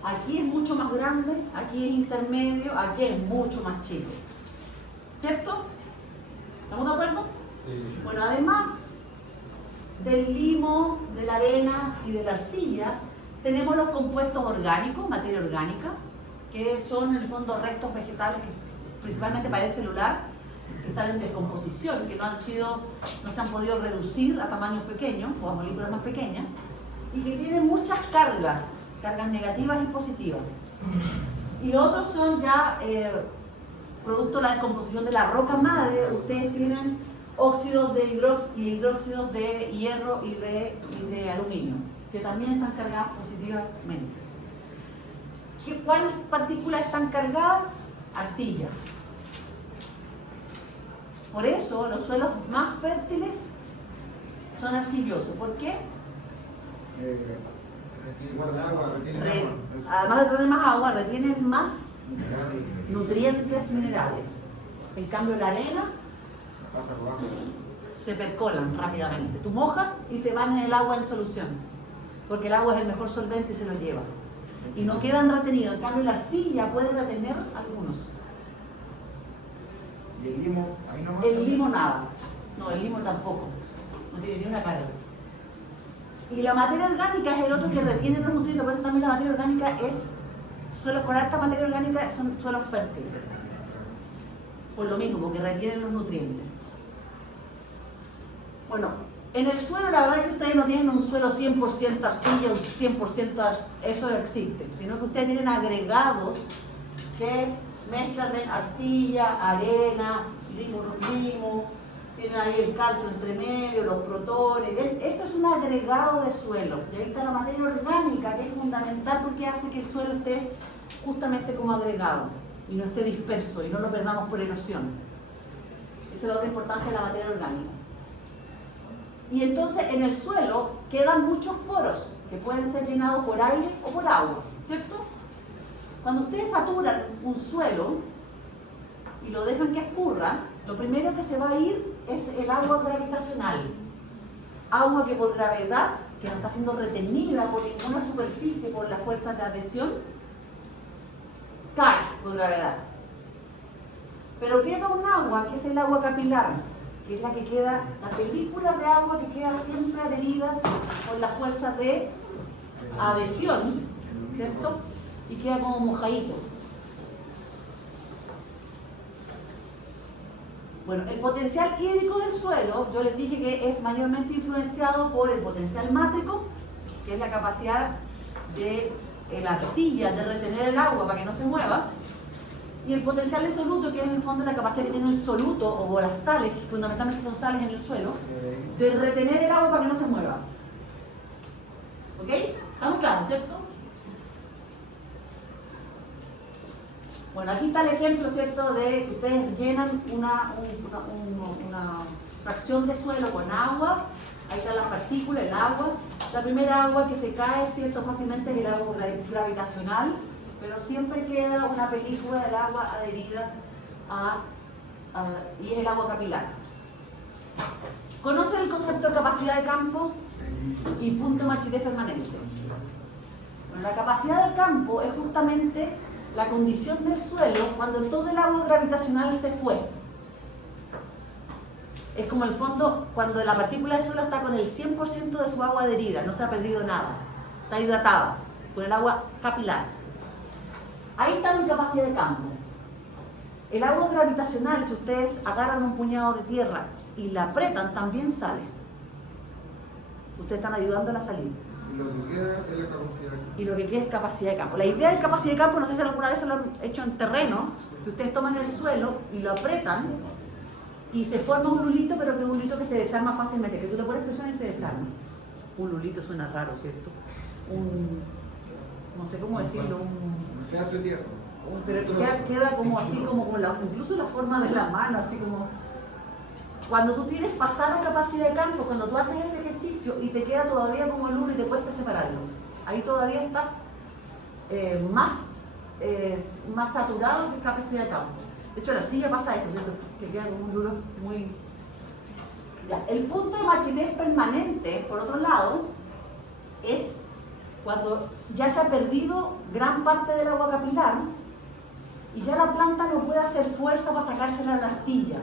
aquí es mucho más grande, aquí es intermedio, aquí es mucho más chico. ¿Cierto? ¿Estamos de acuerdo? Sí. Bueno, además del limo, de la arena y de la arcilla, tenemos los compuestos orgánicos, materia orgánica, que son en el fondo restos vegetales, principalmente para el celular, que están en descomposición, que no se han podido reducir a tamaños pequeños o a moléculas más pequeñas, y que tienen muchas cargas negativas y positivas. Y los otros son ya producto de la descomposición de la roca madre. Ustedes tienen óxidos de hidróxidos de hierro y de aluminio, que también están cargadas positivamente. ¿Cuáles partículas están cargadas? Arcilla. Por eso los suelos más fértiles son arcillosos. ¿Por qué? Además de tener más agua, retienen más nutrientes minerales. En cambio, la arena se percolan rápidamente. Tú mojas y se van en el agua en solución, porque el agua es el mejor solvente y se lo lleva. Y no quedan retenidos. En cambio, la arcilla puede retener algunos. ¿Y el limo? Ahí nomás. El limo nada. No, el limo tampoco. No tiene ni una carga. Y la materia orgánica es el otro que retiene los nutrientes. Por eso también la materia orgánica es... Suelos con alta materia orgánica son suelos fértiles. Por lo mismo, porque retienen los nutrientes. Bueno, en el suelo la verdad es que ustedes no tienen un suelo 100% arcilla, un 100% eso existe, sino que ustedes tienen agregados que mezclan arcilla, arena, limo, tienen ahí el calcio entre medio, los protones. Esto es un agregado de suelo. Y ahí está la materia orgánica, que es fundamental porque hace que el suelo esté justamente como agregado y no esté disperso y no lo perdamos por erosión. Esa es la otra importancia de la materia orgánica. Y entonces en el suelo quedan muchos poros que pueden ser llenados por aire o por agua, ¿cierto? Cuando ustedes saturan un suelo y lo dejan que escurra, lo primero que se va a ir es el agua gravitacional. Agua que por gravedad que no está siendo retenida por ninguna superficie por las fuerzas de adhesión, cae por gravedad. Pero queda un agua, que es el agua capilar, que es la que queda, la película de agua que queda siempre adherida por las fuerzas de adhesión, ¿cierto? Y queda como mojadito. Bueno, el potencial hídrico del suelo, yo les dije que es mayormente influenciado por el potencial mátrico, que es la capacidad de la arcilla de retener el agua para que no se mueva, y el potencial de soluto, que es en el fondo la capacidad que tiene el soluto o las sales, que fundamentalmente son sales en el suelo, de retener el agua para que no se mueva. ¿Ok? ¿Estamos claros, cierto? Bueno, aquí está el ejemplo, ¿cierto?, de si ustedes llenan una fracción de suelo con agua, ahí está la partícula, el agua. La primera agua que se cae, ¿cierto?, fácilmente es el agua gravitacional, pero siempre queda una película del agua adherida y es el agua capilar. ¿Conocen el concepto de capacidad de campo y punto de marchitez permanente? Bueno, la capacidad de campo es justamente la condición del suelo cuando todo el agua gravitacional se fue. Es como el fondo cuando la partícula de suelo está con el 100% de su agua adherida, no se ha perdido nada, está hidratada por el agua capilar. Ahí está mi capacidad de campo. El agua gravitacional, si ustedes agarran un puñado de tierra y la apretan, también sale. Ustedes están ayudándola a salir. Y lo que queda es la capacidad. Y lo que queda es capacidad de campo. La idea de capacidad de campo, no sé si alguna vez se lo han hecho en terreno, que ustedes toman el suelo y lo apretan y se forma un lulito, pero que es un lulito que se desarma fácilmente, que tú le pones presión y se desarma. Un lulito suena raro, ¿cierto? No sé cómo decirlo, Un pedazo de tierra. pero que queda como así, como con incluso la forma de la mano, así como... Cuando tú tienes pasada capacidad de campo, cuando tú haces ese ejercicio y te queda todavía como el uno y te cuesta separarlo, ahí todavía estás más saturado que capacidad de campo. De hecho, la arcilla pasa eso, ¿cierto? Que queda como un duro muy... Ya. El punto de marchitez permanente, por otro lado, es cuando ya se ha perdido gran parte del agua capilar y ya la planta no puede hacer fuerza para sacársela a la arcilla.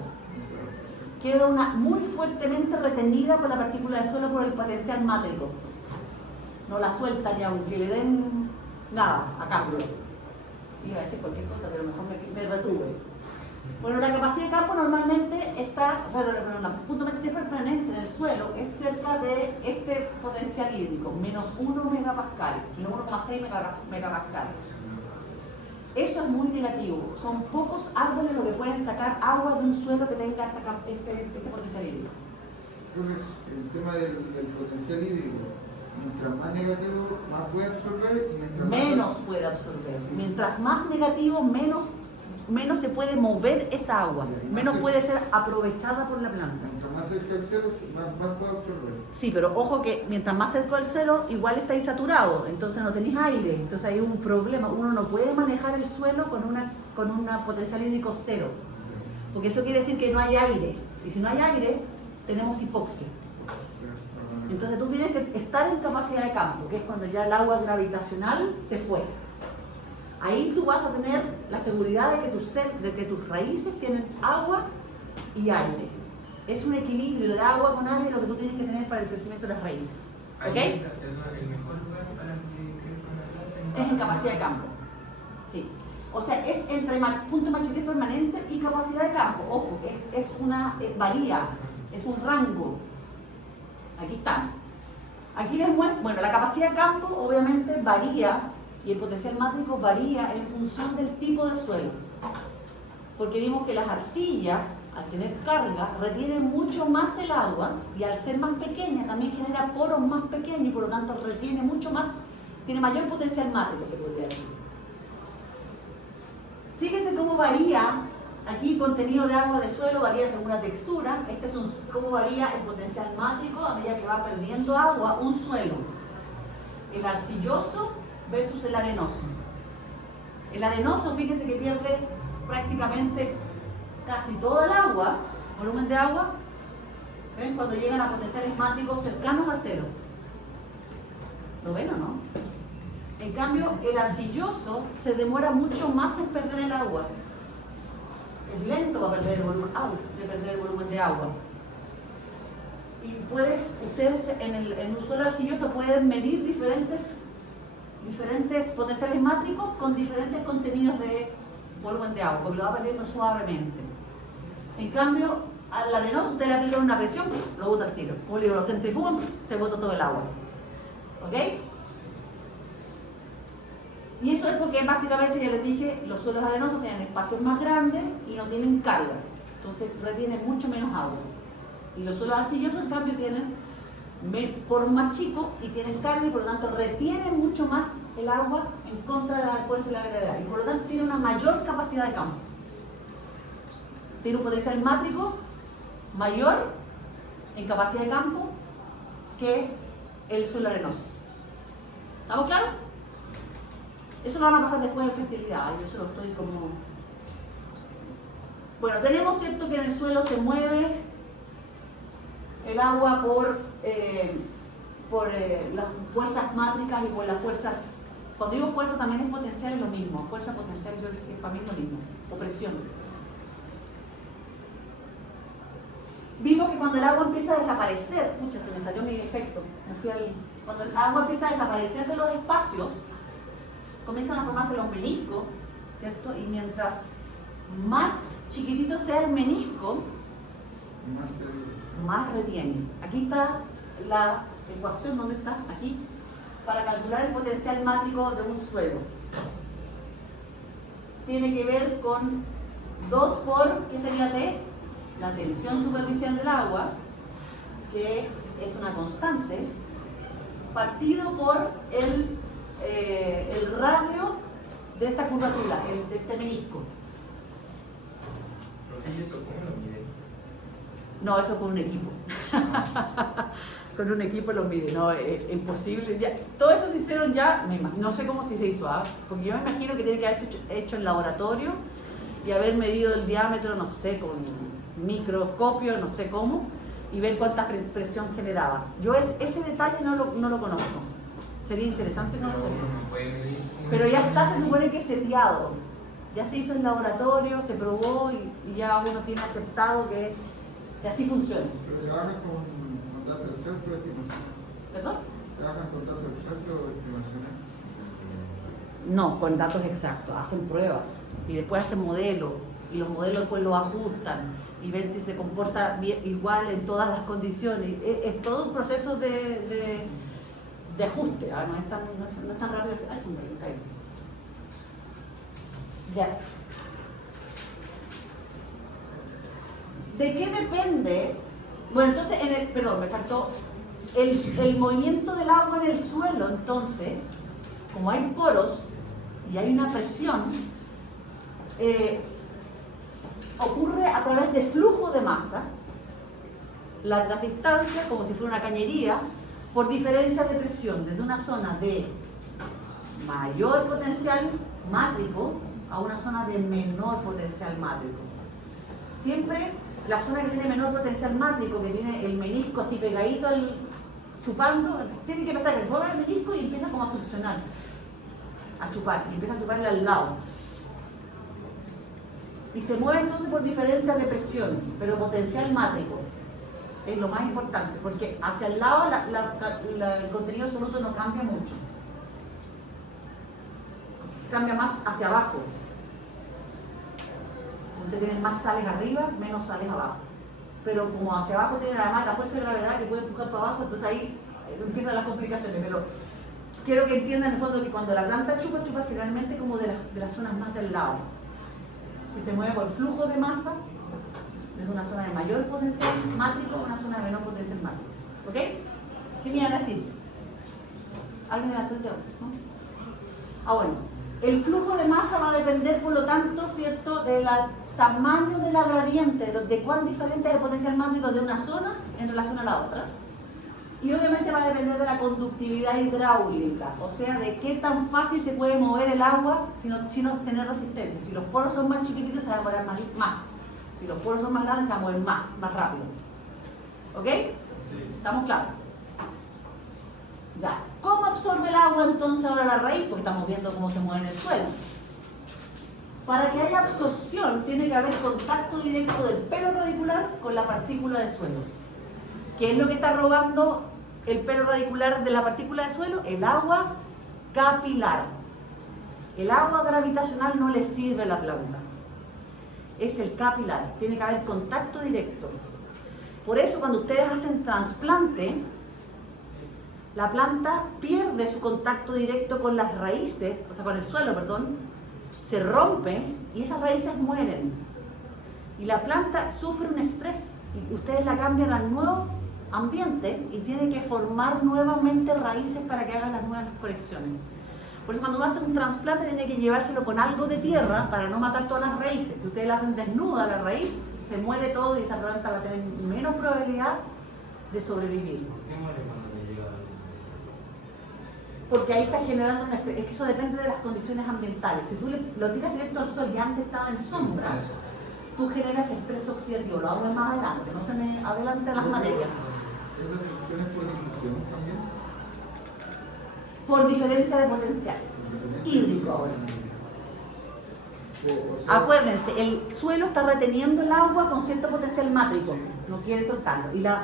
Queda muy fuertemente retenida por la partícula de suelo por el potencial mátrico. No la suelta ni aunque le den nada a cambio. Iba a decir cualquier cosa, pero mejor me retuve. Bueno, la capacidad de campo normalmente está, el punto de marchitez permanente en el suelo es cerca de este potencial hídrico, menos 1 megapascal, menos 1,6 megapascal. Eso es muy negativo. Son pocos árboles los que pueden sacar agua de un suelo que tenga este potencial hídrico. Entonces, el tema del potencial hídrico, mientras más negativo, más puede absorber y mientras menos puede absorber. Mientras más negativo, menos se puede mover esa agua, menos puede ser aprovechada por la planta. Mientras más cerca del cero, más puede absorber. Sí, pero ojo que mientras más cerca del cero, igual está insaturado, entonces no tenéis aire, entonces hay un problema. Uno no puede manejar el suelo con una potencial hídrico cero, porque eso quiere decir que no hay aire, y si no hay aire, tenemos hipoxia. Entonces tú tienes que estar en capacidad de campo, que es cuando ya el agua gravitacional se fue. Ahí tú vas a tener la seguridad de que tus raíces tienen agua y aire. Es un equilibrio de agua con aire lo que tú tienes que tener para el crecimiento de las raíces. ¿Ok? El mejor lugar para que crezca una planta Es en capacidad de campo. Sí. O sea, es entre punto de marchitez permanente y capacidad de campo. Ojo, varía, es un rango. Aquí está. Aquí les muestro, bueno, la capacidad de campo obviamente varía y el potencial mátrico varía en función del tipo de suelo. Porque vimos que las arcillas, al tener carga, retienen mucho más el agua y al ser más pequeña también genera poros más pequeños y por lo tanto retiene mucho más, tiene mayor potencial mátrico, se podría decir. Fíjense cómo varía, aquí el contenido de agua de suelo varía según la textura, cómo varía el potencial mátrico a medida que va perdiendo agua un suelo. El arcilloso versus el arenoso. El arenoso, fíjense que pierde prácticamente casi todo el agua, volumen de agua, ¿ven? Cuando llegan a potenciales mátricos cercanos a cero. ¿Lo ven o no? En cambio, el arcilloso se demora mucho más en perder el agua. Es lento para perder el volumen de agua. Y ustedes en un suelo arcilloso pueden medir diferentes potenciales mátricos con diferentes contenidos de volumen de agua, porque lo va perdiendo suavemente. En cambio, al arenoso usted le aplica una presión, lo bota al tiro. Como le digo, lo centrifugan, se bota todo el agua. ¿Ok? Y eso es porque básicamente, ya les dije, los suelos arenosos tienen espacios más grandes y no tienen carga. Entonces retienen mucho menos agua. Y los suelos arcillosos, en cambio, tienen por más chico y tienen carga y por lo tanto retienen mucho más el agua en contra de la fuerza de la gravedad. Y por lo tanto tiene una mayor capacidad de campo. Tiene un potencial mátrico mayor en capacidad de campo que el suelo arenoso. ¿Estamos claros? Eso lo van a pasar después de fertilidad, yo se lo estoy como... Bueno, tenemos cierto que en el suelo se mueve el agua por las fuerzas mátricas y por las fuerzas... Cuando digo fuerza también es potencial, es lo mismo. Fuerza potencial es para mí lo mismo, o presión. Vimos que cuando el agua empieza a desaparecer, pucha, se me salió mi defecto, cuando el agua empieza a desaparecer de los espacios, comienzan a formarse los meniscos, ¿cierto? Y mientras más chiquitito sea el menisco, más retiene. Aquí está la ecuación, ¿dónde está? Aquí, para calcular el potencial mátrico de un suelo. Tiene que ver con 2 por, ¿qué sería T? La tensión superficial del agua, que es una constante, partido por el radio de esta curvatura, de este menisco. Profe, ¿y eso cómo lo mide? No, eso con un equipo. Con un equipo lo mide, no, es imposible. Ya, todo eso se hicieron ya, no sé cómo si se hizo, porque yo me imagino que tiene que haberse hecho en laboratorio y haber medido el diámetro, no sé, con microscopio, no sé cómo, y ver cuánta presión generaba. Yo ese detalle no lo conozco. Sería interesante conocerlo. Pero ya está, se supone que seteado. Ya se hizo en laboratorio, se probó y ya uno tiene aceptado que así funciona. Pero trabajan con datos exactos o estimaciones. ¿Perdón? ¿Trabajan con datos exactos o estimaciones? No, con datos exactos. Hacen pruebas y después hacen modelos y los modelos después los ajustan y ven si se comporta bien, igual en todas las condiciones. Es todo un proceso de ajuste, no es tan rápido. Ay, ya. ¿De qué depende? Bueno, entonces, perdón, me faltó el movimiento del agua en el suelo. Entonces, como hay poros y hay una presión, ocurre a través de flujo de masa, largas distancias, como si fuera una cañería, por diferencia de presión, desde una zona de mayor potencial mátrico a una zona de menor potencial mátrico. Siempre la zona que tiene menor potencial mátrico, que tiene el menisco así pegadito chupando, tiene que empezar a reformar el menisco y empieza como a succionar, a chupar, y empieza a chuparle al lado. Y se mueve entonces por diferencia de presión, pero potencial mátrico es lo más importante, porque hacia el lado el contenido absoluto no cambia mucho. Cambia más hacia abajo. Usted tiene más sales arriba, menos sales abajo. Pero como hacia abajo tiene además la fuerza de gravedad que puede empujar para abajo, entonces ahí empiezan las complicaciones. Pero quiero que entiendan en el fondo que cuando la planta chupa generalmente como de las zonas más del lado. Que se mueve por flujo de masa, desde una zona de mayor potencial mátrico a una zona de menor potencial mátrico. ¿Ok? ¿Qué me iban a decir? ¿Alguien me va a explicar? ¿No? Bueno. El flujo de masa va a depender, por lo tanto, ¿cierto?, del tamaño de la gradiente, de cuán diferente es el potencial mátrico de una zona en relación a la otra. Y obviamente va a depender de la conductividad hidráulica, o sea, de qué tan fácil se puede mover el agua sin tener resistencia. Si los poros son más chiquititos, se va a mover más. Si los poros son más grandes, se va a mover más rápido. ¿Ok? ¿Estamos claros? Ya, ¿cómo absorbe el agua entonces ahora la raíz? Porque estamos viendo cómo se mueve en el suelo. Para que haya absorción tiene que haber contacto directo del pelo radicular con la partícula de suelo. ¿Qué es lo que está robando el pelo radicular de la partícula de suelo? El agua capilar. El agua gravitacional no le sirve a la planta. Es el capilar. Tiene que haber contacto directo. Por eso cuando ustedes hacen trasplante, la planta pierde su contacto directo con las raíces, o sea, con el suelo, perdón, se rompe y esas raíces mueren. Y la planta sufre un estrés y ustedes la cambian al nuevo ambiente y tiene que formar nuevamente raíces para que hagan las nuevas conexiones. Por eso cuando uno hace un trasplante tiene que llevárselo con algo de tierra para no matar todas las raíces. Si ustedes la hacen desnuda la raíz, se muere todo y esa planta va a tener menos probabilidad de sobrevivir. ¿Por qué muere cuando le llega la luz? Porque ahí está generando un estrés. Es que eso depende de las condiciones ambientales. Si tú lo tiras directo al sol y antes estaba en sombra, tú generas estrés oxidativo. Lo hablo más adelante, no se me adelanten las materias. ¿Esas secciones por difusión también? Por diferencia de potencial hídrico ahora. O sea, Acuérdense, el suelo está reteniendo el agua con cierto potencial mátrico, no quiere soltarlo. Y la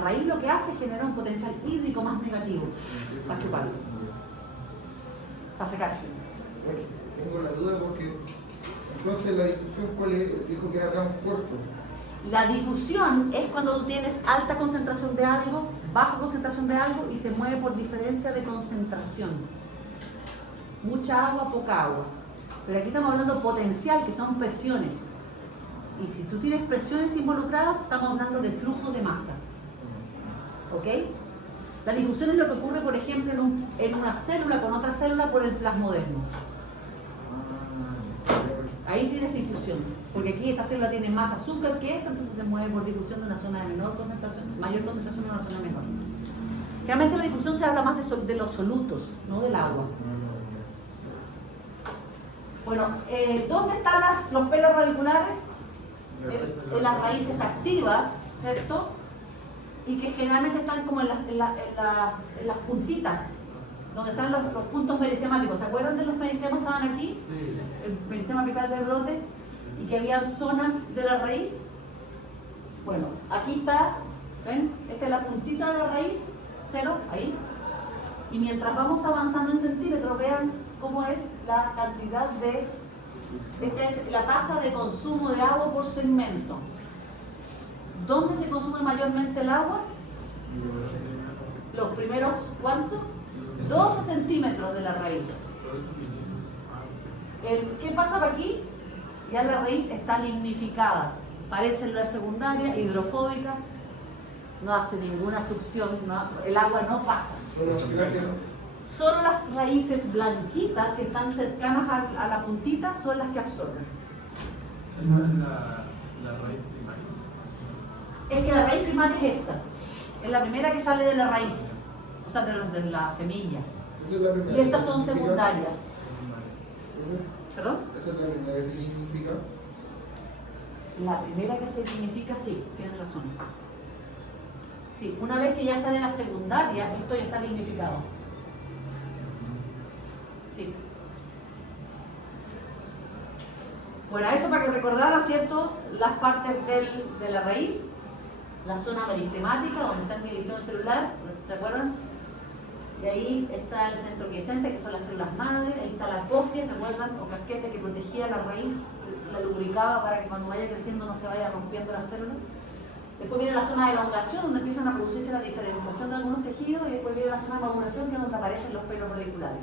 raíz lo que hace es generar un potencial hídrico más negativo para chuparlo, para secarse. tengo la duda porque entonces la difusión, ¿cuál es? Dijo que era transporte. La difusión es cuando tú tienes alta concentración de algo, baja concentración de algo y se mueve por diferencia de concentración. Mucha agua, poca agua. Pero aquí estamos hablando de potencial, que son presiones. Y si tú tienes presiones involucradas, estamos hablando de flujo de masa. ¿Ok? La difusión es lo que ocurre, por ejemplo, en una célula con otra célula por el plasmodermo. Ahí tienes difusión, porque aquí esta célula tiene más azúcar que esta, entonces se mueve por difusión de una zona de menor concentración, mayor concentración en una zona menor. Realmente la difusión se habla más de los solutos, no del agua. Bueno, ¿dónde están los pelos radiculares? En las raíces activas, ¿cierto? Y que generalmente están como en las puntitas, donde están los puntos meristemáticos. ¿Se acuerdan de los meristemas que estaban aquí? Sí. El meristema apical del brote, y que habían zonas de la raíz. Bueno, aquí está, ¿ven? Esta es la puntita de la raíz, 0, ahí. Y mientras vamos avanzando en centímetros, vean cómo es la cantidad de... Esta es la tasa de consumo de agua por segmento. ¿Dónde se consume mayormente el agua? Los primeros, ¿cuánto? 12 centímetros de la raíz. ¿Qué pasaba aquí? Ya la raíz está lignificada. Pared celular secundaria, hidrofóbica, no hace ninguna succión, el agua no pasa. Solo las raíces blanquitas que están cercanas a la puntita son las que absorben. La raíz primaria. Es que la raíz primaria es esta. Es la primera que sale de la raíz, o sea, de la semilla. Esa es la primera. Y estas son secundarias. ¿Perdón? ¿Esa es la primera que se significa? La primera que se significa, sí, tienes razón. Sí, una vez que ya sale la secundaria, esto ya está lignificado. Sí. Bueno, eso para que recordara, ¿cierto? Las partes de la raíz, la zona meristemática, donde está en división celular, ¿se acuerdan? Y ahí está el centro quiescente, que son las células madre, ahí está la cofia, ¿se acuerdan? O casquete que protegía la raíz, la lubricaba para que cuando vaya creciendo no se vaya rompiendo las células. Después viene la zona de elongación, donde empiezan a producirse la diferenciación de algunos tejidos, y después viene la zona de maduración, que es donde aparecen los pelos radiculares.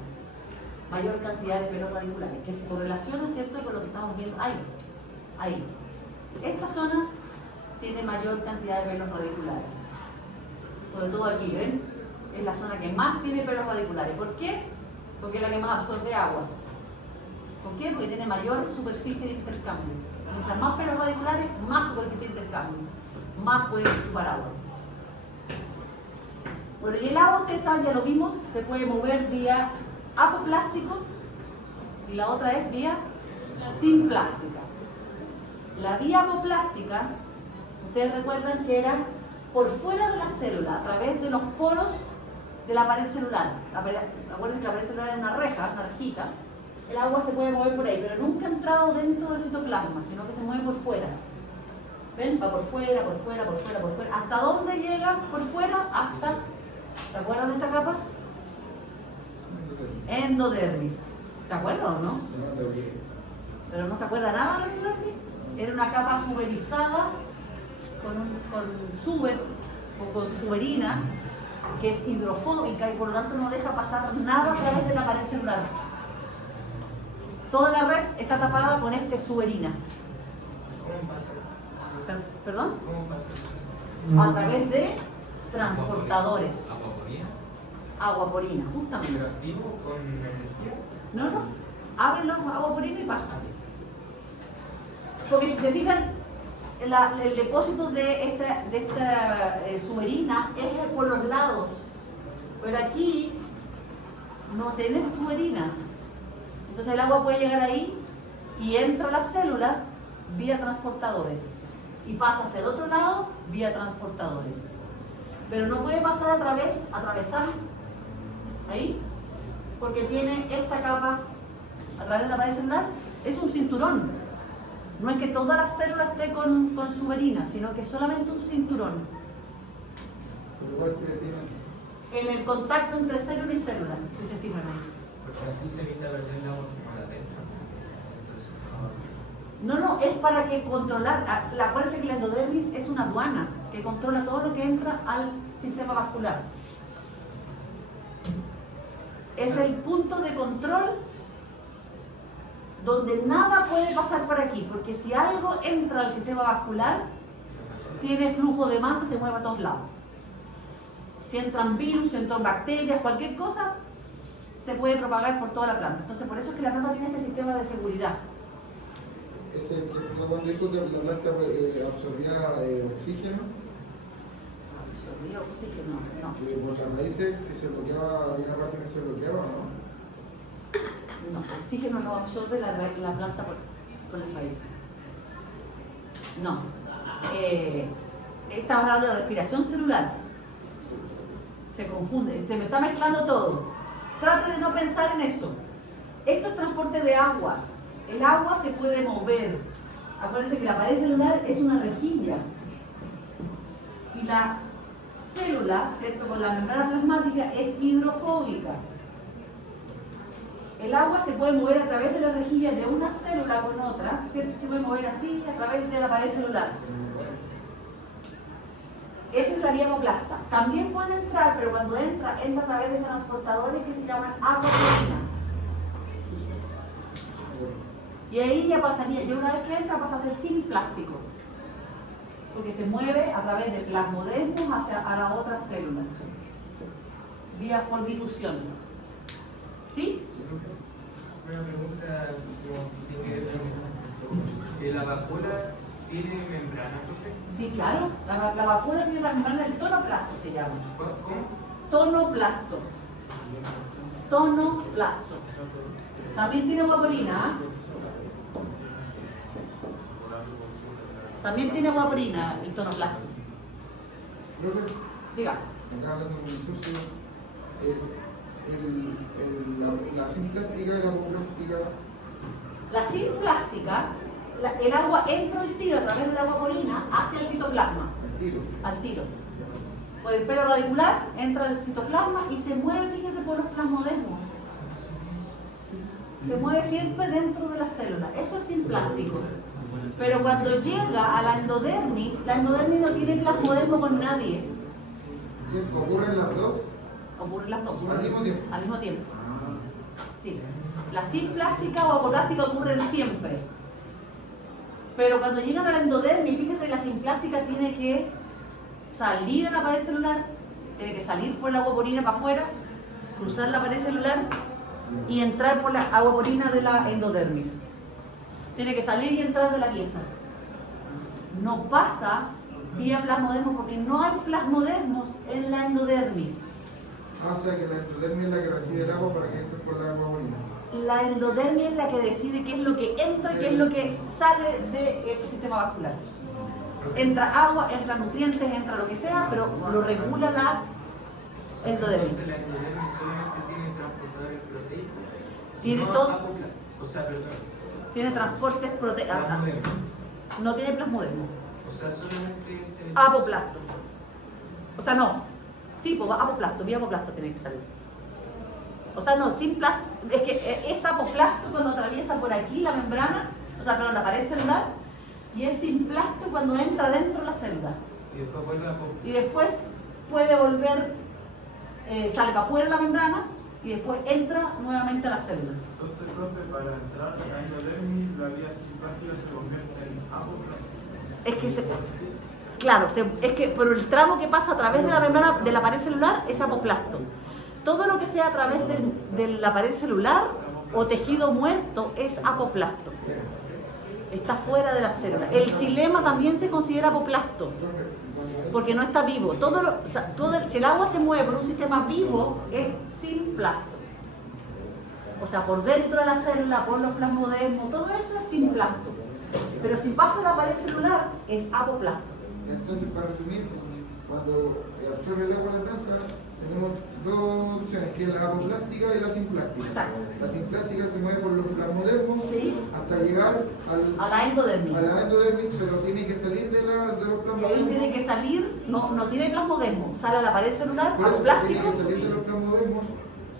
Mayor cantidad de pelos radiculares, que se correlaciona, ¿cierto?, con lo que estamos viendo ahí. Esta zona tiene mayor cantidad de pelos radiculares. Sobre todo aquí, ¿ven? Es la zona que más tiene pelos radiculares. ¿Por qué? Porque es la que más absorbe agua. ¿Por qué? Porque tiene mayor superficie de intercambio. Mientras más pelos radiculares, más superficie de intercambio. Más puede chupar agua. Bueno, y el agua, ustedes saben, ya lo vimos, se puede mover vía apoplástico y la otra es vía simplástica. La vía apoplástica, ustedes recuerdan que era por fuera de la célula, a través de los poros de la pared celular. Acuérdense que la pared celular es una reja, una rejita. El agua se puede mover por ahí, pero nunca ha entrado dentro del citoplasma, sino que se mueve por fuera. ¿Ven? Va por fuera, por fuera, por fuera, por fuera. ¿Hasta dónde llega por fuera? Hasta, ¿se acuerdan de esta capa? Endodermis. ¿Se acuerdan o no? Pero no se acuerda nada de la endodermis. Era una capa suberizada con suber o con suberina, que es hidrofóbica y por lo tanto no deja pasar nada a través de la pared celular. Toda la red está tapada con suberina. ¿Cómo pasa? ¿Perdón? ¿Cómo pasa? A través de transportadores. ¿Acuaporina? Aguaporina, justamente. ¿Pero activo con energía? No. Abren los aguaporinos y pasan. Porque si se fijan, el depósito de esta suberina es por los lados. Pero aquí no tenemos suberina. Entonces el agua puede llegar ahí y entra a la célula vía transportadores. Y pasa hacia el otro lado vía transportadores. Pero no puede pasar atravesar ahí, porque tiene esta capa a través de la pared celular. Es un cinturón. No es que toda la célula esté con suberina, sino que es solamente un cinturón. Pero igual se detiene. En el contacto entre célula y célula, si se fijan ahí. Porque así se evita perder el agua como de adentro. Entonces, No, es para que controlar. Acuérdense que la endodermis es una aduana que controla todo lo que entra al sistema vascular. Es el punto de control donde nada puede pasar por aquí, porque si algo entra al sistema vascular, tiene flujo de masa, se mueve a todos lados. Si entran virus, si entran bacterias, cualquier cosa, se puede propagar por toda la planta. Entonces, por eso es que la planta tiene este sistema de seguridad. Es el que cuando dijo que la planta absorbía oxígeno, Absorbía oxígeno, no. que por las raíces que se bloqueaba, hay una parte que se bloqueaba, ¿no? No, oxígeno no absorbe la planta por las raíces. No. Estamos hablando de respiración celular. Se confunde, me está mezclando todo. Trate de no pensar en eso. Esto es transporte de agua. El agua se puede mover. Acuérdense que la pared celular es una rejilla. Y la célula, ¿cierto? Con la membrana plasmática es hidrofóbica. El agua se puede mover a través de la rejilla de una célula con otra, ¿cierto? Se puede mover así a través de la pared celular. Esa es la vía hemoplasta. También puede entrar, pero cuando entra a través de transportadores que se llaman acuaporina. Y ahí ya pasaría, y una vez que entra pasa a ser sin plástico. Porque se mueve a través de plasmodesmos a la otra célula. Vía por difusión. ¿Sí? una pregunta que tiene que ver con eso. ¿La vacuola tiene membrana, profe? Sí, claro. La vacuna tiene la membrana del tonoplasto, se llama. ¿Cómo? Tonoplasto. Tonoplasto. También tiene guaporina. También tiene guaporina el tonoplasto. Profe, Diga. acá hablando con mi socio, la simplástica y la apoplástica. La simplástica, el agua entra al tiro a través de la guaporina hacia el citoplasma. Al tiro. Por el pelo radicular entra al citoplasma y se mueve, fíjense, por los plasmodesmos. Se mueve siempre dentro de la célula. Eso es simplástico. Pero cuando llega a la endodermis no tiene plasmodesmo con nadie. ¿Sí? ¿Ocurren las dos? Ocurren las dos. ¿Al mismo tiempo? Al mismo tiempo. Sí. La simplástica o apoplástica ocurren siempre. Pero cuando llegan a la endodermis, fíjense que la simplástica tiene que salir a la pared celular, tiene que salir por la guaporina para afuera, cruzar la pared celular y entrar por la aguaporina de la endodermis. Tiene que salir y entrar de la pieza. No pasa vía plasmodesmos porque no hay plasmodesmos en la endodermis. Ah, o sea que la endodermis es la que recibe el agua para que entre por la guaporina. La endodermis es la que decide qué es lo que entra y qué es lo que sale del sistema vascular. Entra agua, entra nutrientes, entra lo que sea, pero lo regula Endodermis. Entonces la endodermis solamente tiene transportadores proteicos. Tiene no todo- apoplastos. O sea, perdón. Tiene transportes proteicos. Plasmodermo. No tiene plasmodermo. O sea, solamente es el... Apoplasto. O sea, no. Sí, pues apoplasto, vía apoplasto tiene que salir. O sea, no, sin plasto. Es que es apoplasto cuando atraviesa por aquí la membrana, o sea, perdón, la pared celular, y es sin plasto cuando entra dentro de la célula. Y después vuelve a apoplastos. Y después puede volver, sale para afuera de la membrana y después entra nuevamente a la célula. Entonces, profe, para entrar a endodermis, la vía simpática se convierte en apoplastos. Es que claro, es que por el tramo que pasa a través de la membrana de la pared celular es apoplasto. Todo lo que sea a través de la pared celular o tejido muerto es apoplasto. Está fuera de la célula. El xilema también se considera apoplasto porque no está vivo. Si el agua se mueve por un sistema vivo es sin plasto. O sea, por dentro de la célula, por los plasmodermos, todo eso es sin plasto. Pero si pasa la pared celular es apoplasto. Entonces, para resumir, cuando absorbe el agua la planta, tenemos dos opciones, que es la apoplástica y la simplástica. Exacto. La simplástica se mueve por los plasmodermos Sí. hasta llegar A la endodermis. a la endodermis, pero tiene que salir de los Y ahí plasmodermos. tiene que salir, no tiene plasmodermo, sale a la pared celular, Por eso apoplástico. tiene que salir de los plasmodermos,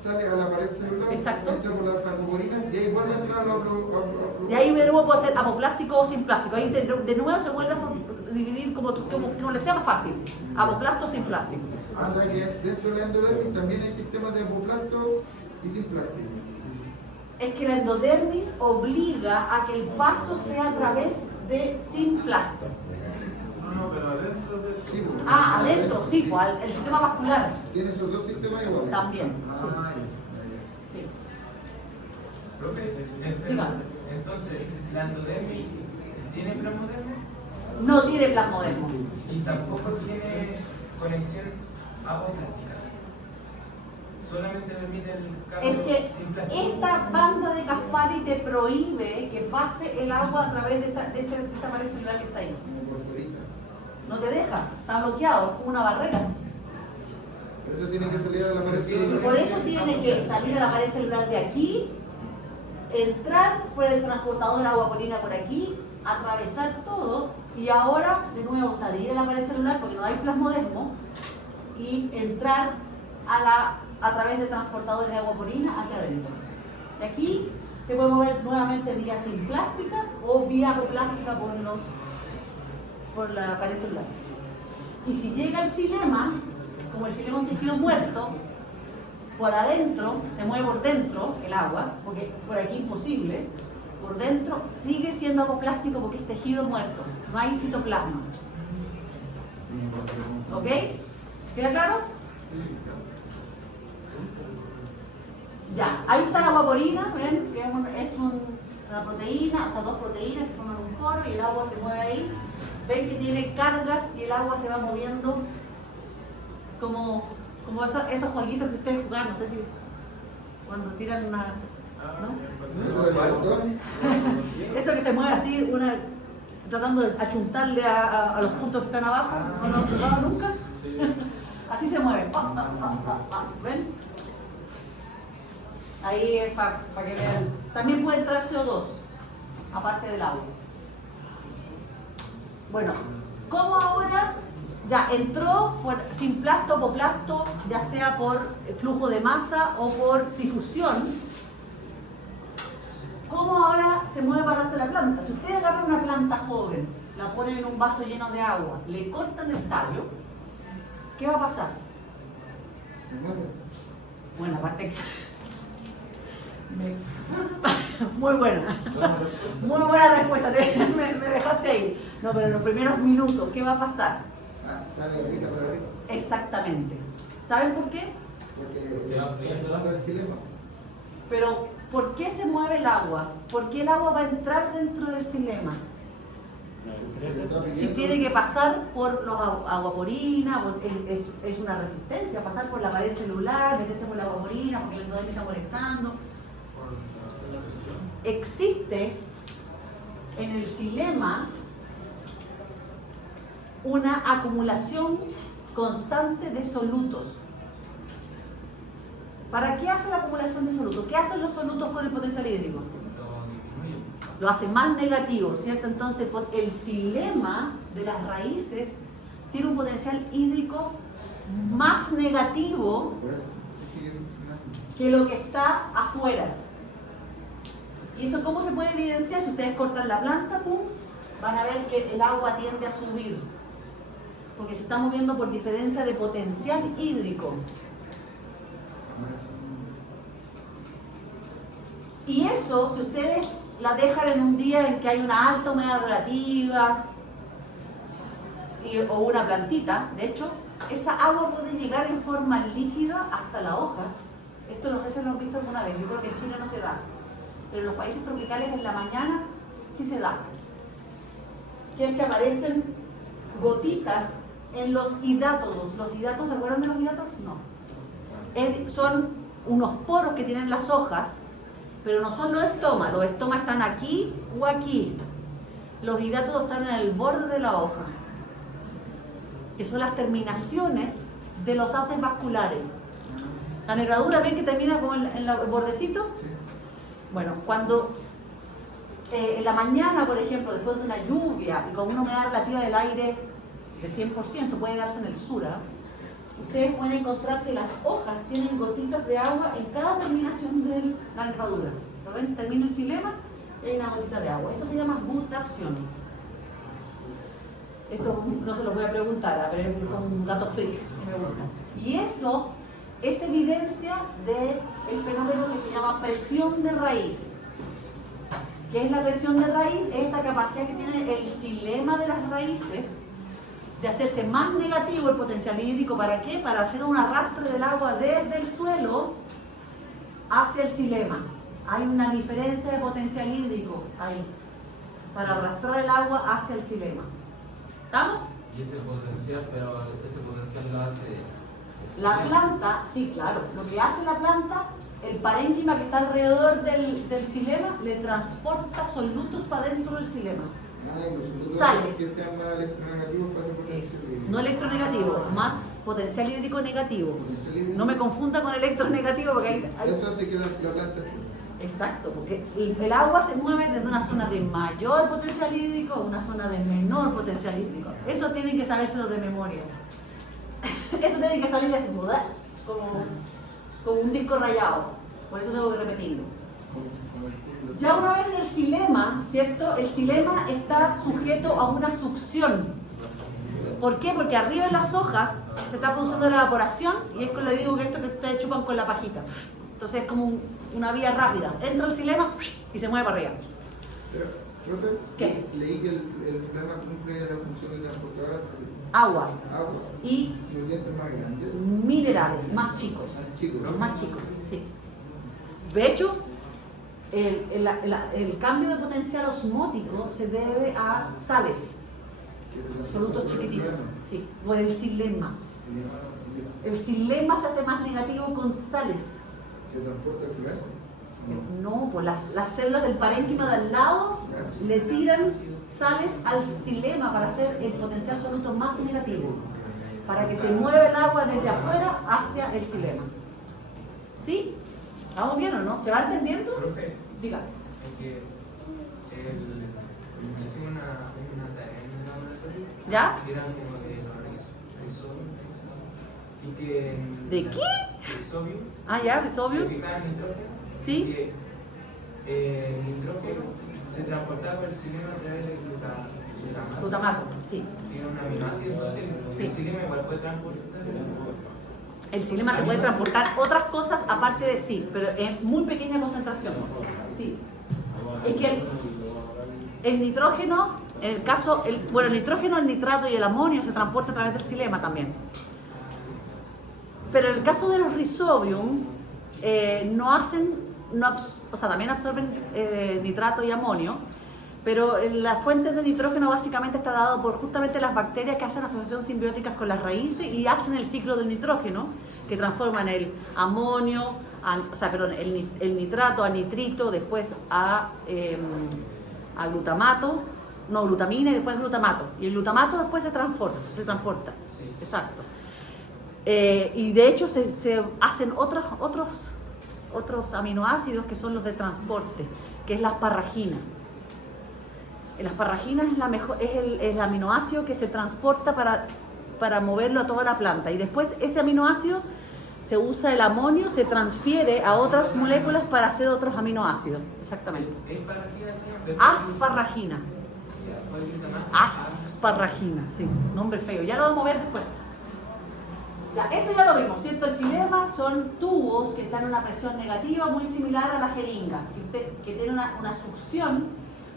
sale a la pared celular, Exacto. entra por las sarcoporinas y ahí vuelve a entrar a la Y ahí de nuevo puede ser apoplástico o sin plástico. Ahí de nuevo se vuelve a dividir como le sea más fácil. Apoplasto o sin plástico. O sea que dentro de la endodermis también hay sistemas de apoplasto y simplástico. Es que la endodermis obliga a que el paso sea a través de sin plasto. No, pero adentro de eso. Sí, pues. Adentro, sí, pues, el sistema vascular Tiene esos dos sistemas iguales. también. Ah, Sí. Profe, Dígame. entonces, ¿la endodermis tiene plasmodermo? No tiene plasmodermo. Y tampoco tiene conexión apoplástica. Solamente permite el Es cambio que sin plástico. esta banda de Caspari te prohíbe que pase el agua a través de esta pared celular que está ahí. Como por fuerita. No te deja, está bloqueado, es como una barrera. Por eso tiene que salir a la pared Y celular. por eso tiene que salir a la pared celular de aquí, entrar por el transportador aguaporina por aquí, atravesar todo y ahora de nuevo salir a la pared celular porque no hay plasmodermo y entrar a través de transportadores de aguaporina aquí adentro. Y aquí te podemos ver nuevamente vía simplástica o vía apoplástica por la pared celular. Y si llega el xilema, como el xilema es un tejido muerto, por adentro, se mueve por dentro el agua, porque por aquí imposible, por dentro sigue siendo apoplástico porque es tejido muerto, no hay citoplasma. ¿Ok? ¿Queda claro? Ya, ahí está la aguaporina, ¿ven? Que es una proteína, o sea, dos proteínas que forman un coro y el agua se mueve ahí. Ven que tiene cargas y el agua se va moviendo como esos jueguitos que ustedes juegan, no sé si cuando tiran una... ¿no? Eso del botón. Eso que se mueve así, tratando de achuntarle a los puntos que están abajo, ¿no lo han probado nunca? Así se mueve. ¿Ven? Ahí es para que vean. También puede entrar CO2, aparte del agua. Bueno, ¿cómo ahora? Ya entró sin plasto, apoplasto, ya sea por flujo de masa o por difusión. ¿Cómo ahora se mueve para el resto de la planta? Si ustedes agarran una planta joven, la ponen en un vaso lleno de agua, le cortan el tallo, ¿qué va a pasar? Se mueve. Bueno, aparte que... Muy buena. Muy buena respuesta, me dejaste ahí. No, pero en los primeros minutos, ¿qué va a pasar? Sale ahorita para arriba. Exactamente. ¿Saben por qué? Porque está tomando el xilema. Pero, ¿por qué se mueve el agua? ¿Por qué el agua va a entrar dentro del xilema? Si tiene que pasar por los aguaporinas, es una resistencia, pasar por la pared celular, meterse por la aguaporina porque el endodermis está molestando. Existe en el xilema una acumulación constante de solutos. ¿Para qué hace la acumulación de solutos? ¿Qué hacen los solutos con el potencial hídrico? Lo disminuye. Lo hace más negativo, ¿cierto? Entonces, pues, el xilema de las raíces tiene un potencial hídrico más negativo Por eso, sí, sigue funcionando. que lo que está afuera. ¿Y eso cómo se puede evidenciar? Si ustedes cortan la planta, pum, van a ver que el agua tiende a subir, porque se está moviendo por diferencia de potencial hídrico. Y eso, si ustedes la dejan en un día en que hay una alta humedad relativa o una plantita, de hecho, esa agua puede llegar en forma líquida hasta la hoja. Esto no sé si lo han visto alguna vez, yo creo que en Chile no se da, pero en los países tropicales en la mañana sí se da. Que es que aparecen gotitas en los hidátodos. ¿Los hidátodos, se acuerdan de los hidátodos? No. Son unos poros que tienen las hojas, pero no son los estomas. Los estomas están aquí o aquí. Los hidátodos están en el borde de la hoja, que son las terminaciones de los haces vasculares. La nervadura, ¿ven que termina como en el bordecito? Bueno, cuando en la mañana, por ejemplo, después de una lluvia y con una humedad relativa del aire de 100%, puede darse en el sur, ustedes pueden encontrar que las hojas tienen gotitas de agua en cada terminación de la nervadura. ¿Lo ven? Termina el xilema y hay una gotita de agua. Eso se llama gutación. Eso no se los voy a preguntar, pero es un dato freak que me gusta. Y eso es evidencia del fenómeno que se llama presión de raíz. ¿Qué es la presión de raíz? Es esta capacidad que tiene el xilema de las raíces de hacerse más negativo el potencial hídrico. ¿Para qué? Para hacer un arrastre del agua desde el suelo hacia el xilema. Hay una diferencia de potencial hídrico ahí, para arrastrar el agua hacia el xilema. ¿Estamos? Y ese potencial, pero ese potencial lo hace el La xilema. planta, sí, claro, lo que hace la planta, el parénquima que está alrededor del xilema le transporta solutos para dentro del xilema. Y los solutos Sales. que sean más electronegativos pasan por el xilema. No electronegativo, más potencial hídrico negativo. Potencial hídrico. No me confunda con electronegativo porque hay... Eso hace que la planta Exacto, porque el agua se mueve desde una zona de mayor potencial hídrico a una zona de menor potencial hídrico. Eso tienen que sabérselo de memoria. Eso tienen que salir así, como un disco rayado. Por eso tengo que repetirlo. Ya una vez en el xilema, ¿cierto? El xilema está sujeto a una succión. ¿Por qué? Porque arriba en las hojas se está produciendo la evaporación y es que le digo que esto que ustedes chupan con la pajita. Entonces es como una vía rápida. Entra el xilema y se mueve para arriba. Profe, ¿Qué? leí que el xilema cumple la función de transportar Agua agua y nutrientes más grandes. minerales más chicos. Chicos. Los más chicos, sí. De hecho, el cambio de potencial osmótico se debe a sales, solutos chiquititos, sí, por el xilema. El xilema se hace más negativo con sales. ¿Que transporta el flujo? No, pues las células del parénquima de al lado le tiran sales al xilema para hacer el potencial soluto más negativo, para que se mueva el agua desde afuera hacia el xilema. ¿Sí? ¿Estamos bien o no? ¿Se va entendiendo? Profe, Diga. es que hice una tarea en el laboratorio. ¿Ya? Que era como de los rizobios. Y que. ¿De qué? Rizobios. Ah, ya, es obvio. Que fijaba en nitrógeno. Sí. Y que el nitrógeno se transportaba por el xilema a través del glutamato. Glutamato, sí. Tiene un aminoácido, entonces Sí. el xilema igual puede transportar. El xilema se puede transportar otras cosas aparte de sí, pero en muy pequeña concentración. Sí. Es que el nitrógeno, en el caso, el nitrógeno, el nitrato y el amonio se transportan a través del xilema también. Pero en el caso de los Rhizobium, también absorben nitrato y amonio, pero las fuentes de nitrógeno básicamente está dado por justamente las bacterias que hacen asociación simbióticas con las raíces y hacen el ciclo del nitrógeno, que transforman el amonio, el nitrato a nitrito, después a glutamato, no, glutamina y después glutamato. Y el glutamato después se transporta. Sí. Exacto. Y de hecho se hacen otros aminoácidos que son los de transporte, que es la asparragina. La asparragina es el aminoácido que se transporta para moverlo a toda la planta. Y después ese aminoácido se usa el amonio, se transfiere a otras moléculas para hacer otros aminoácidos. Exactamente. ¿Es parragina, señor? Asparragina. ¿Puede ir más? Asparragina, sí. Nombre feo. Ya lo vamos a ver después. Ya, esto ya lo vimos, ¿cierto? El xilema son tubos que están a una presión negativa muy similar a la jeringa, que tiene una succión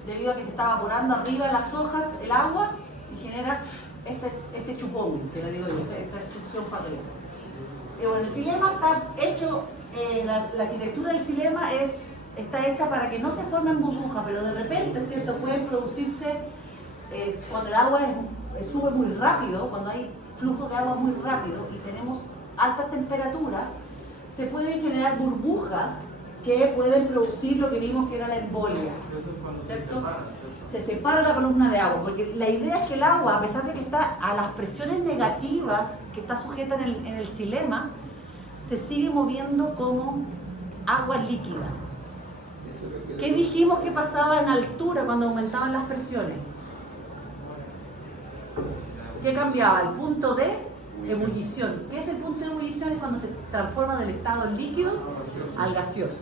debido a que se está evaporando arriba de las hojas el agua y genera este chupón, que le digo yo, esta succión para arriba. Bueno, el xilema está hecho, la arquitectura del xilema está hecha para que no se formen burbujas, pero de repente, ¿cierto? Pueden producirse, cuando el agua sube muy rápido, cuando hay flujo de agua muy rápido y tenemos altas temperaturas, se pueden generar burbujas que pueden producir lo que vimos que era la embolia. Eso es cuando se ¿Cierto? separa, ¿cierto? Se separa la columna de agua, porque la idea es que el agua, a pesar de que está a las presiones negativas que está sujeta en el xilema, se sigue moviendo como agua líquida. ¿Qué dijimos que pasaba en altura cuando aumentaban las presiones? ¿Qué cambiaba? El punto de ebullición. ¿Qué es el punto de ebullición? Es cuando se transforma del estado líquido al gaseoso.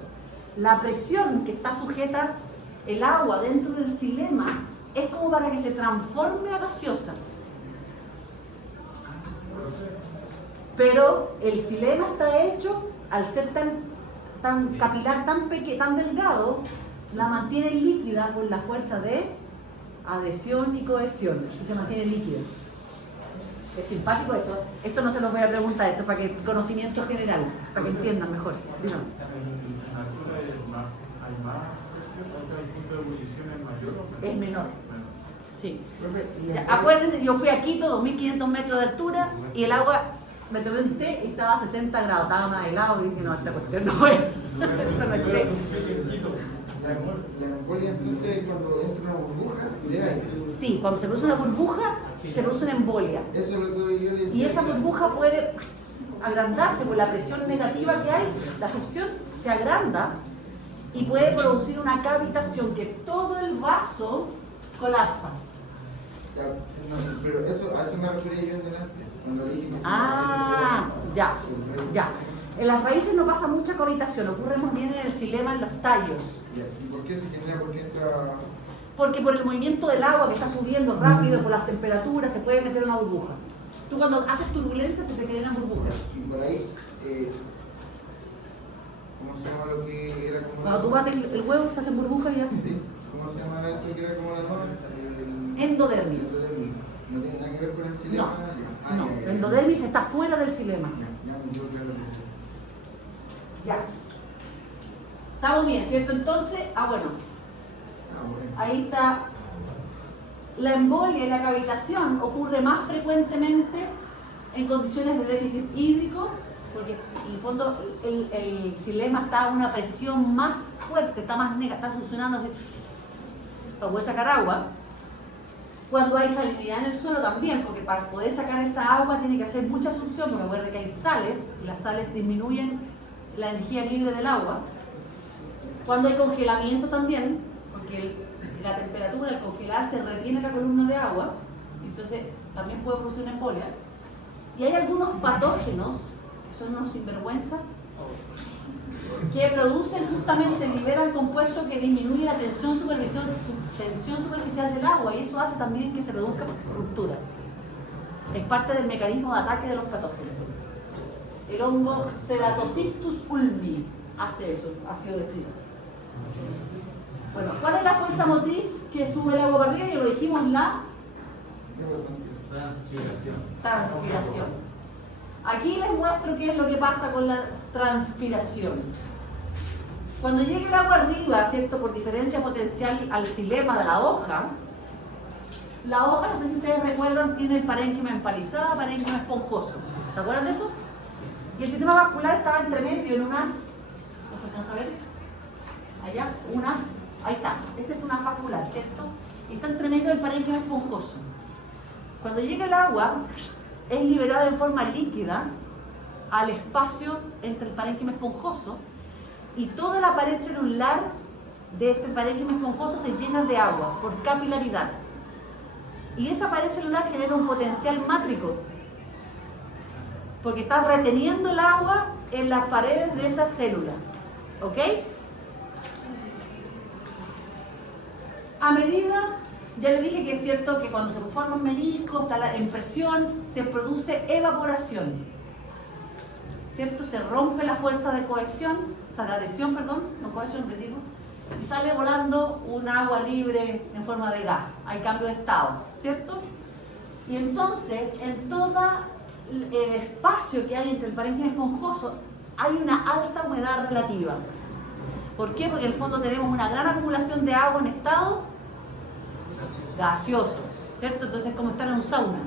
La presión que está sujeta el agua dentro del xilema es como para que se transforme a gaseosa. Pero el xilema está hecho, al ser tan capilar, tan delgado, la mantiene líquida por la fuerza de adhesión y cohesión, y se mantiene líquida. Es simpático eso. Esto no se los voy a preguntar, esto es para que conocimiento general, para que entiendan mejor. Dígame. En altura hay más presión, o sea, el punto de ebullición es mayor o menor. Es menor. Sí. Ya, acuérdense, yo fui a Quito, 2500 metros de altura, y el agua, me tomé un té y estaba a 60 grados, estaba más helado, y dije, no, esta cuestión no es. Esto no es té. La embolia entonces cuando entra una burbuja de aire. Sí, cuando se produce una burbuja, se produce una embolia. Eso es lo que yo le decía. Y esa burbuja puede agrandarse por la presión negativa que hay, la succión se agranda y puede producir una cavitación que todo el vaso colapsa. Ya, no, pero eso, a eso me refería yo en delante. Cuando dije que Ya. En las raíces no pasa mucha cavitación, ocurre más bien en el xilema, en los tallos. Ya, ¿y por qué se genera? ¿Por qué entra? Porque por el movimiento del agua que está subiendo rápido, por las temperaturas, se puede meter una burbuja. Tú cuando haces turbulencia se te generan burbujas. Y por ahí, ¿cómo se llama lo que era como? Cuando tú bates el huevo se hacen burbujas y así. Sí. ¿Cómo se llama eso que era como la norma? Endodermis. Endodermis. ¿No tiene nada que ver con el No, xilema? no. Endodermis está fuera del xilema. Ya me quedó claro. Ya. Estamos bien, ¿cierto? Entonces, bueno. Bueno. Ahí está. La embolia y la cavitación ocurre más frecuentemente en condiciones de déficit hídrico, porque en el fondo el xilema está a una presión más fuerte, está succionando así para poder sacar agua. Cuando hay salinidad en el suelo también, porque para poder sacar esa agua tiene que hacer mucha succión, porque recuerden que hay sales, y las sales disminuyen la energía libre del agua. Cuando hay congelamiento también, porque la temperatura, al congelarse, retiene la columna de agua, entonces también puede producir una embolia. Y hay algunos patógenos, que son unos sinvergüenzas, que producen justamente, liberan compuestos que disminuyen la tensión superficial del agua, y eso hace también que se produzca ruptura. Es parte del mecanismo de ataque de los patógenos. El hongo Ceratocystus ulmi hace eso, ha sido descrito. Bueno, ¿cuál es la fuerza motriz que sube el agua para arriba? Ya lo dijimos, la transpiración. Aquí les muestro qué es lo que pasa con la transpiración. Cuando llega el agua arriba, ¿cierto? Por diferencia potencial al xilema de la hoja, no sé si ustedes recuerdan, tiene el parénquima empalizado, parénquima esponjoso. ¿Se acuerdan de eso? Y el sistema vascular estaba entre medio en unas, ¿no se alcanza a ver? Allá, ahí está, esta es una vascular, ¿cierto? Y está entre medio del parénquima esponjoso. Cuando llega el agua, es liberada en forma líquida al espacio entre el parénquima esponjoso y toda la pared celular de este parénquima esponjoso se llena de agua por capilaridad. Y esa pared celular genera un potencial mátrico, porque está reteniendo el agua en las paredes de esa célula. ¿Ok? A medida, ya les dije que es cierto que cuando se forma un menisco, está en presión, se produce evaporación. ¿Cierto? Se rompe la fuerza de cohesión, o sea, de adhesión, perdón, no cohesión, que digo, y sale volando un agua libre en forma de gas. Hay cambio de estado, ¿cierto? Y entonces, en todo el espacio que hay entre el parénquima esponjoso, hay una alta humedad relativa. ¿Por qué? Porque en el fondo tenemos una gran acumulación de agua en estado gaseoso, ¿cierto? Entonces es como estar en un sauna.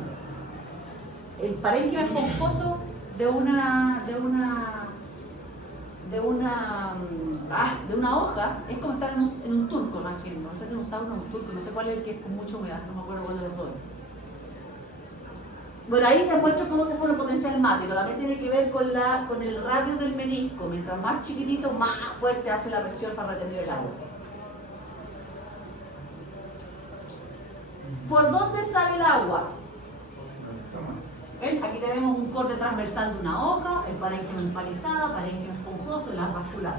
El parénquima esponjoso de una hoja es como estar en un turco, imagino. No sé si es un sauna o un turco, no sé cuál es el que es con mucha humedad, no me acuerdo cuál de los dos. Bueno, ahí les muestro cómo se forma el potencial mátrico. También tiene que ver con el radio del menisco. Mientras más chiquitito, más fuerte hace la presión para retener el agua. ¿Por dónde sale el agua? ¿Ven? Aquí tenemos un corte transversal de una hoja, el parénquima empalizado, parénquima esponjoso, la vascular.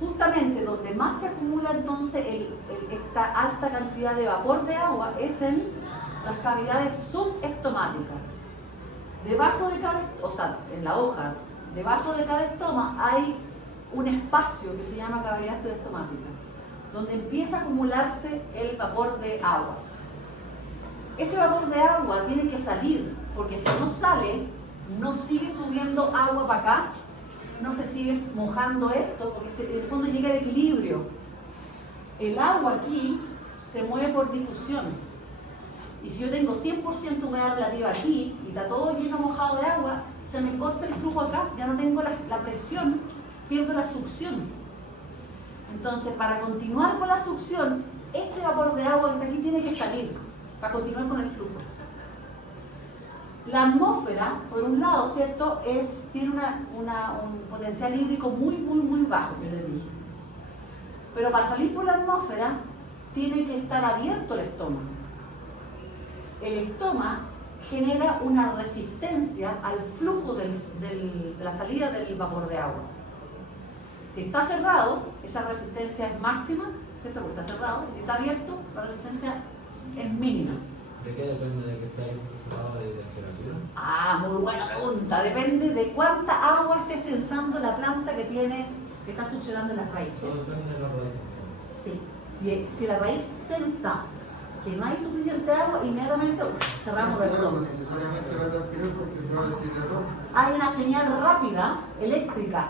Justamente donde más se acumula entonces esta alta cantidad de vapor de agua es en las cavidades subestomáticas. Debajo de cada, o sea, en la hoja, debajo de cada estoma hay un espacio que se llama cavidad subestomática, donde empieza a acumularse el vapor de agua. Ese vapor de agua tiene que salir, porque si no sale, no sigue subiendo agua para acá, no se sigue mojando esto, porque en el fondo llega el equilibrio. El agua aquí se mueve por difusión. Y si yo tengo 100% humedad relativa aquí, y está todo lleno mojado de agua, se me corta el flujo acá, ya no tengo la presión, pierdo la succión. Entonces, para continuar con la succión, este vapor de agua que está aquí tiene que salir, para continuar con el flujo. La atmósfera, por un lado, ¿cierto?, tiene un potencial hídrico muy bajo, yo les dije. Pero para salir por la atmósfera, tiene que estar abierto el estómago. El estómago genera una resistencia al flujo de la salida del vapor de agua. Si está cerrado, esa resistencia es máxima, ¿cierto?, porque está cerrado, y si está abierto, la resistencia es mínima. ¿De qué depende de que esté cerrado de temperatura? Ah, muy buena pregunta. Depende de cuánta agua esté sensando la planta que está succionando en las raíces. Todo depende de la raíz. Sí. Si la raíz sensa que no hay suficiente agua, inmediatamente cerramos el Claro, estómago. no necesariamente va a transpirar porque se va a deshidratar. Hay una señal rápida, eléctrica,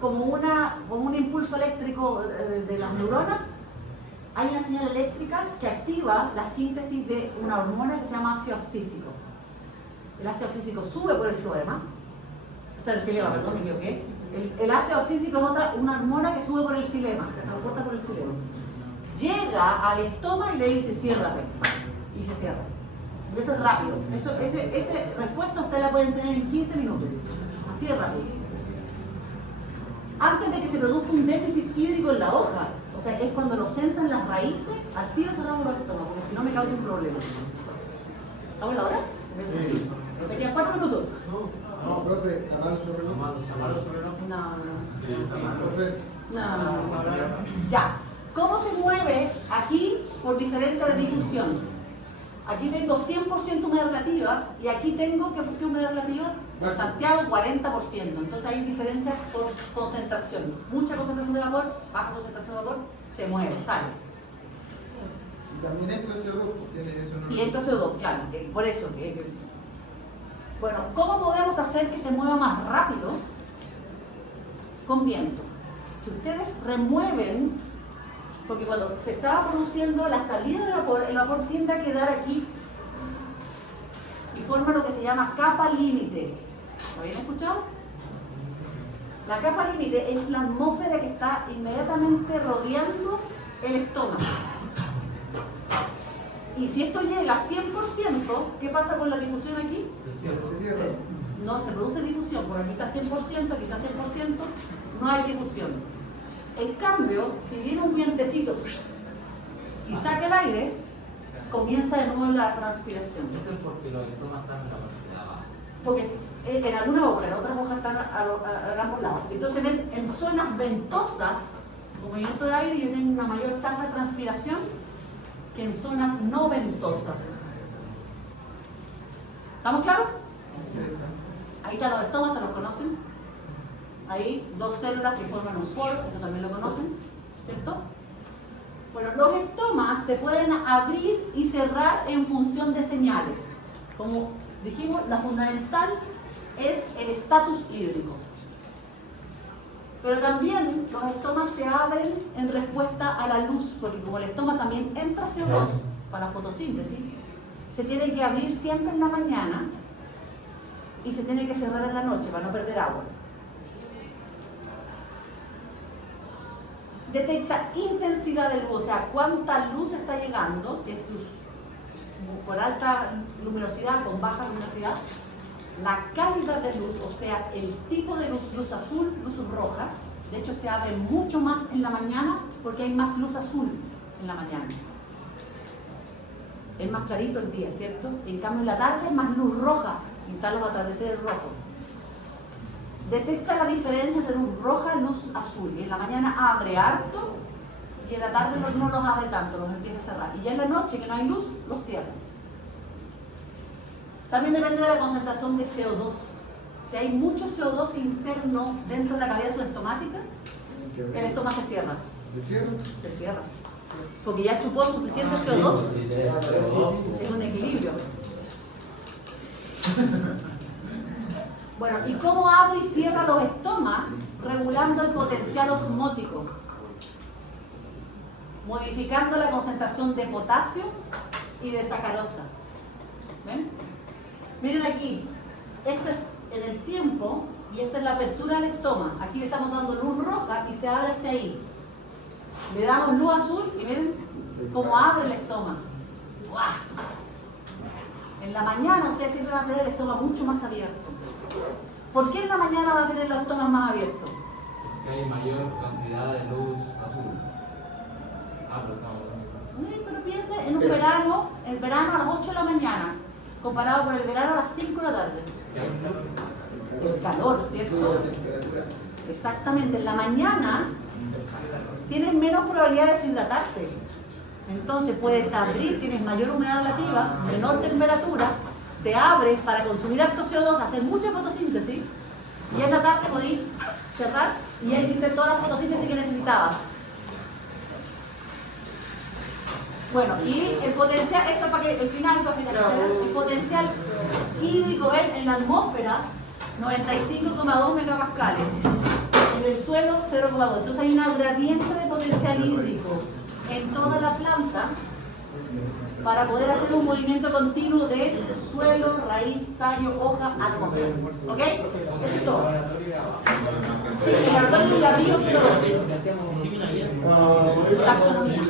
como un impulso eléctrico de las neuronas. Hay una señal eléctrica que activa la síntesis de una hormona que se llama ácido abscísico. El ácido abscísico sube por el floema, o sea, el xilema, perdón, me equivoqué. El ácido abscísico es una hormona que sube por el xilema, se transporta por el xilema. Llega al estómago y le dice, ciérrate, y se cierra. Y eso es rápido. Esa respuesta ustedes la pueden tener en 15 minutos, así de rápido. Antes de que se produzca un déficit hídrico en la hoja, o sea, es cuando lo sensan las raíces, al tiro cerramos los estómagos, porque si no me causa un problema. ¿Estamos en la hora? Sí. Me quedan 4 minutos. No, profe, ¿está mal su reloj? Profe, No. Ya. ¿Cómo se mueve aquí por diferencia de difusión? Aquí tengo 100% humedad relativa y aquí tengo, ¿qué humedad relativa? Baja. Santiago 40%. Entonces hay diferencias por concentración. Mucha concentración de vapor, baja concentración de vapor, se mueve, sale. también entra CO2, tiene eso. No. Y entra CO2, claro, por eso. Bueno, ¿cómo podemos hacer que se mueva más rápido? Con viento. Si ustedes remueven, porque cuando se estaba produciendo la salida de vapor, el vapor tiende a quedar aquí y forma lo que se llama capa límite. ¿Lo habían escuchado? La capa límite es la atmósfera que está inmediatamente rodeando el estómago. Y si esto llega a 100%, ¿qué pasa con la difusión aquí? Se cierra. no se produce difusión, porque aquí está 100%, aquí está 100%, no hay difusión. En cambio, si viene un vientecito y saca el aire, comienza de nuevo la transpiración. Eso es porque los estomas están en la parte de abajo. Porque en algunas hojas, en otras hojas están a ambos lados. Entonces, en zonas ventosas, con movimiento de aire, tienen una mayor tasa de transpiración que en zonas no ventosas. ¿Estamos claros? Ahí están los estomas, ¿se los conocen? Ahí, dos células que forman un poro, eso también lo conocen, ¿cierto? Bueno, los estomas se pueden abrir y cerrar en función de señales. Como dijimos, la fundamental es el estatus hídrico. Pero también los estomas se abren en respuesta a la luz, porque como el estoma también entra CO2 para la fotosíntesis, se tiene que abrir siempre en la mañana y se tiene que cerrar en la noche para no perder agua. Detecta intensidad de luz, o sea, cuánta luz está llegando, si es luz por alta luminosidad, con baja luminosidad, la calidad de luz, o sea, el tipo de luz, luz azul, luz roja. De hecho, se abre mucho más en la mañana porque hay más luz azul en la mañana. Es más clarito el día, ¿cierto? En cambio, en la tarde es más luz roja, y están los atardeceres rojos. Detecta la diferencia entre luz roja y luz azul. Y en la mañana abre harto y en la tarde no los abre tanto, los empieza a cerrar. Y ya en la noche, que no hay luz, los cierra. También depende de la concentración de CO2. Si hay mucho CO2 interno dentro de la cavidad subestomática, el estómago se cierra. ¿De cierre? Se cierra. Porque ya chupó suficiente CO2. Es un equilibrio. Bueno, ¿y cómo abre y cierra los estomas? Regulando el potencial osmótico, modificando la concentración de potasio y de sacarosa. ¿Ven? Miren aquí, este es en el tiempo y esta es la apertura del estoma. Aquí le estamos dando luz roja y se abre este ahí. Le damos luz azul y miren cómo abre el estoma. ¡Guau! En la mañana ustedes siempre van a tener el estómago mucho más abierto. ¿Por qué en la mañana va a tener los estómagos más abiertos? Porque hay mayor cantidad de luz azul. Pero estamos Pero piense en un verano, el verano a las 8 de la mañana, comparado con el verano a las 5 de la tarde. El calor, ¿cierto? Exactamente, en la mañana tienes menos probabilidad de deshidratarte. Entonces puedes abrir, tienes mayor humedad relativa, menor temperatura, te abres para consumir harto CO2, hacer mucha fotosíntesis, y en la tarde podés cerrar y ya hiciste toda la fotosíntesis que necesitabas. Bueno, y el potencial, esto para que el final, para finalizar, el potencial hídrico en la atmósfera, 95,2 megapascales. En el suelo, 0,2. Entonces hay una gradiente de potencial hídrico en toda la planta para poder hacer un movimiento continuo de suelo, raíz, tallo, hoja, atmósfera. ¿Ok? Eso es todo. Sí, el laboratorio de la bio 02. Taxonomía. Sí.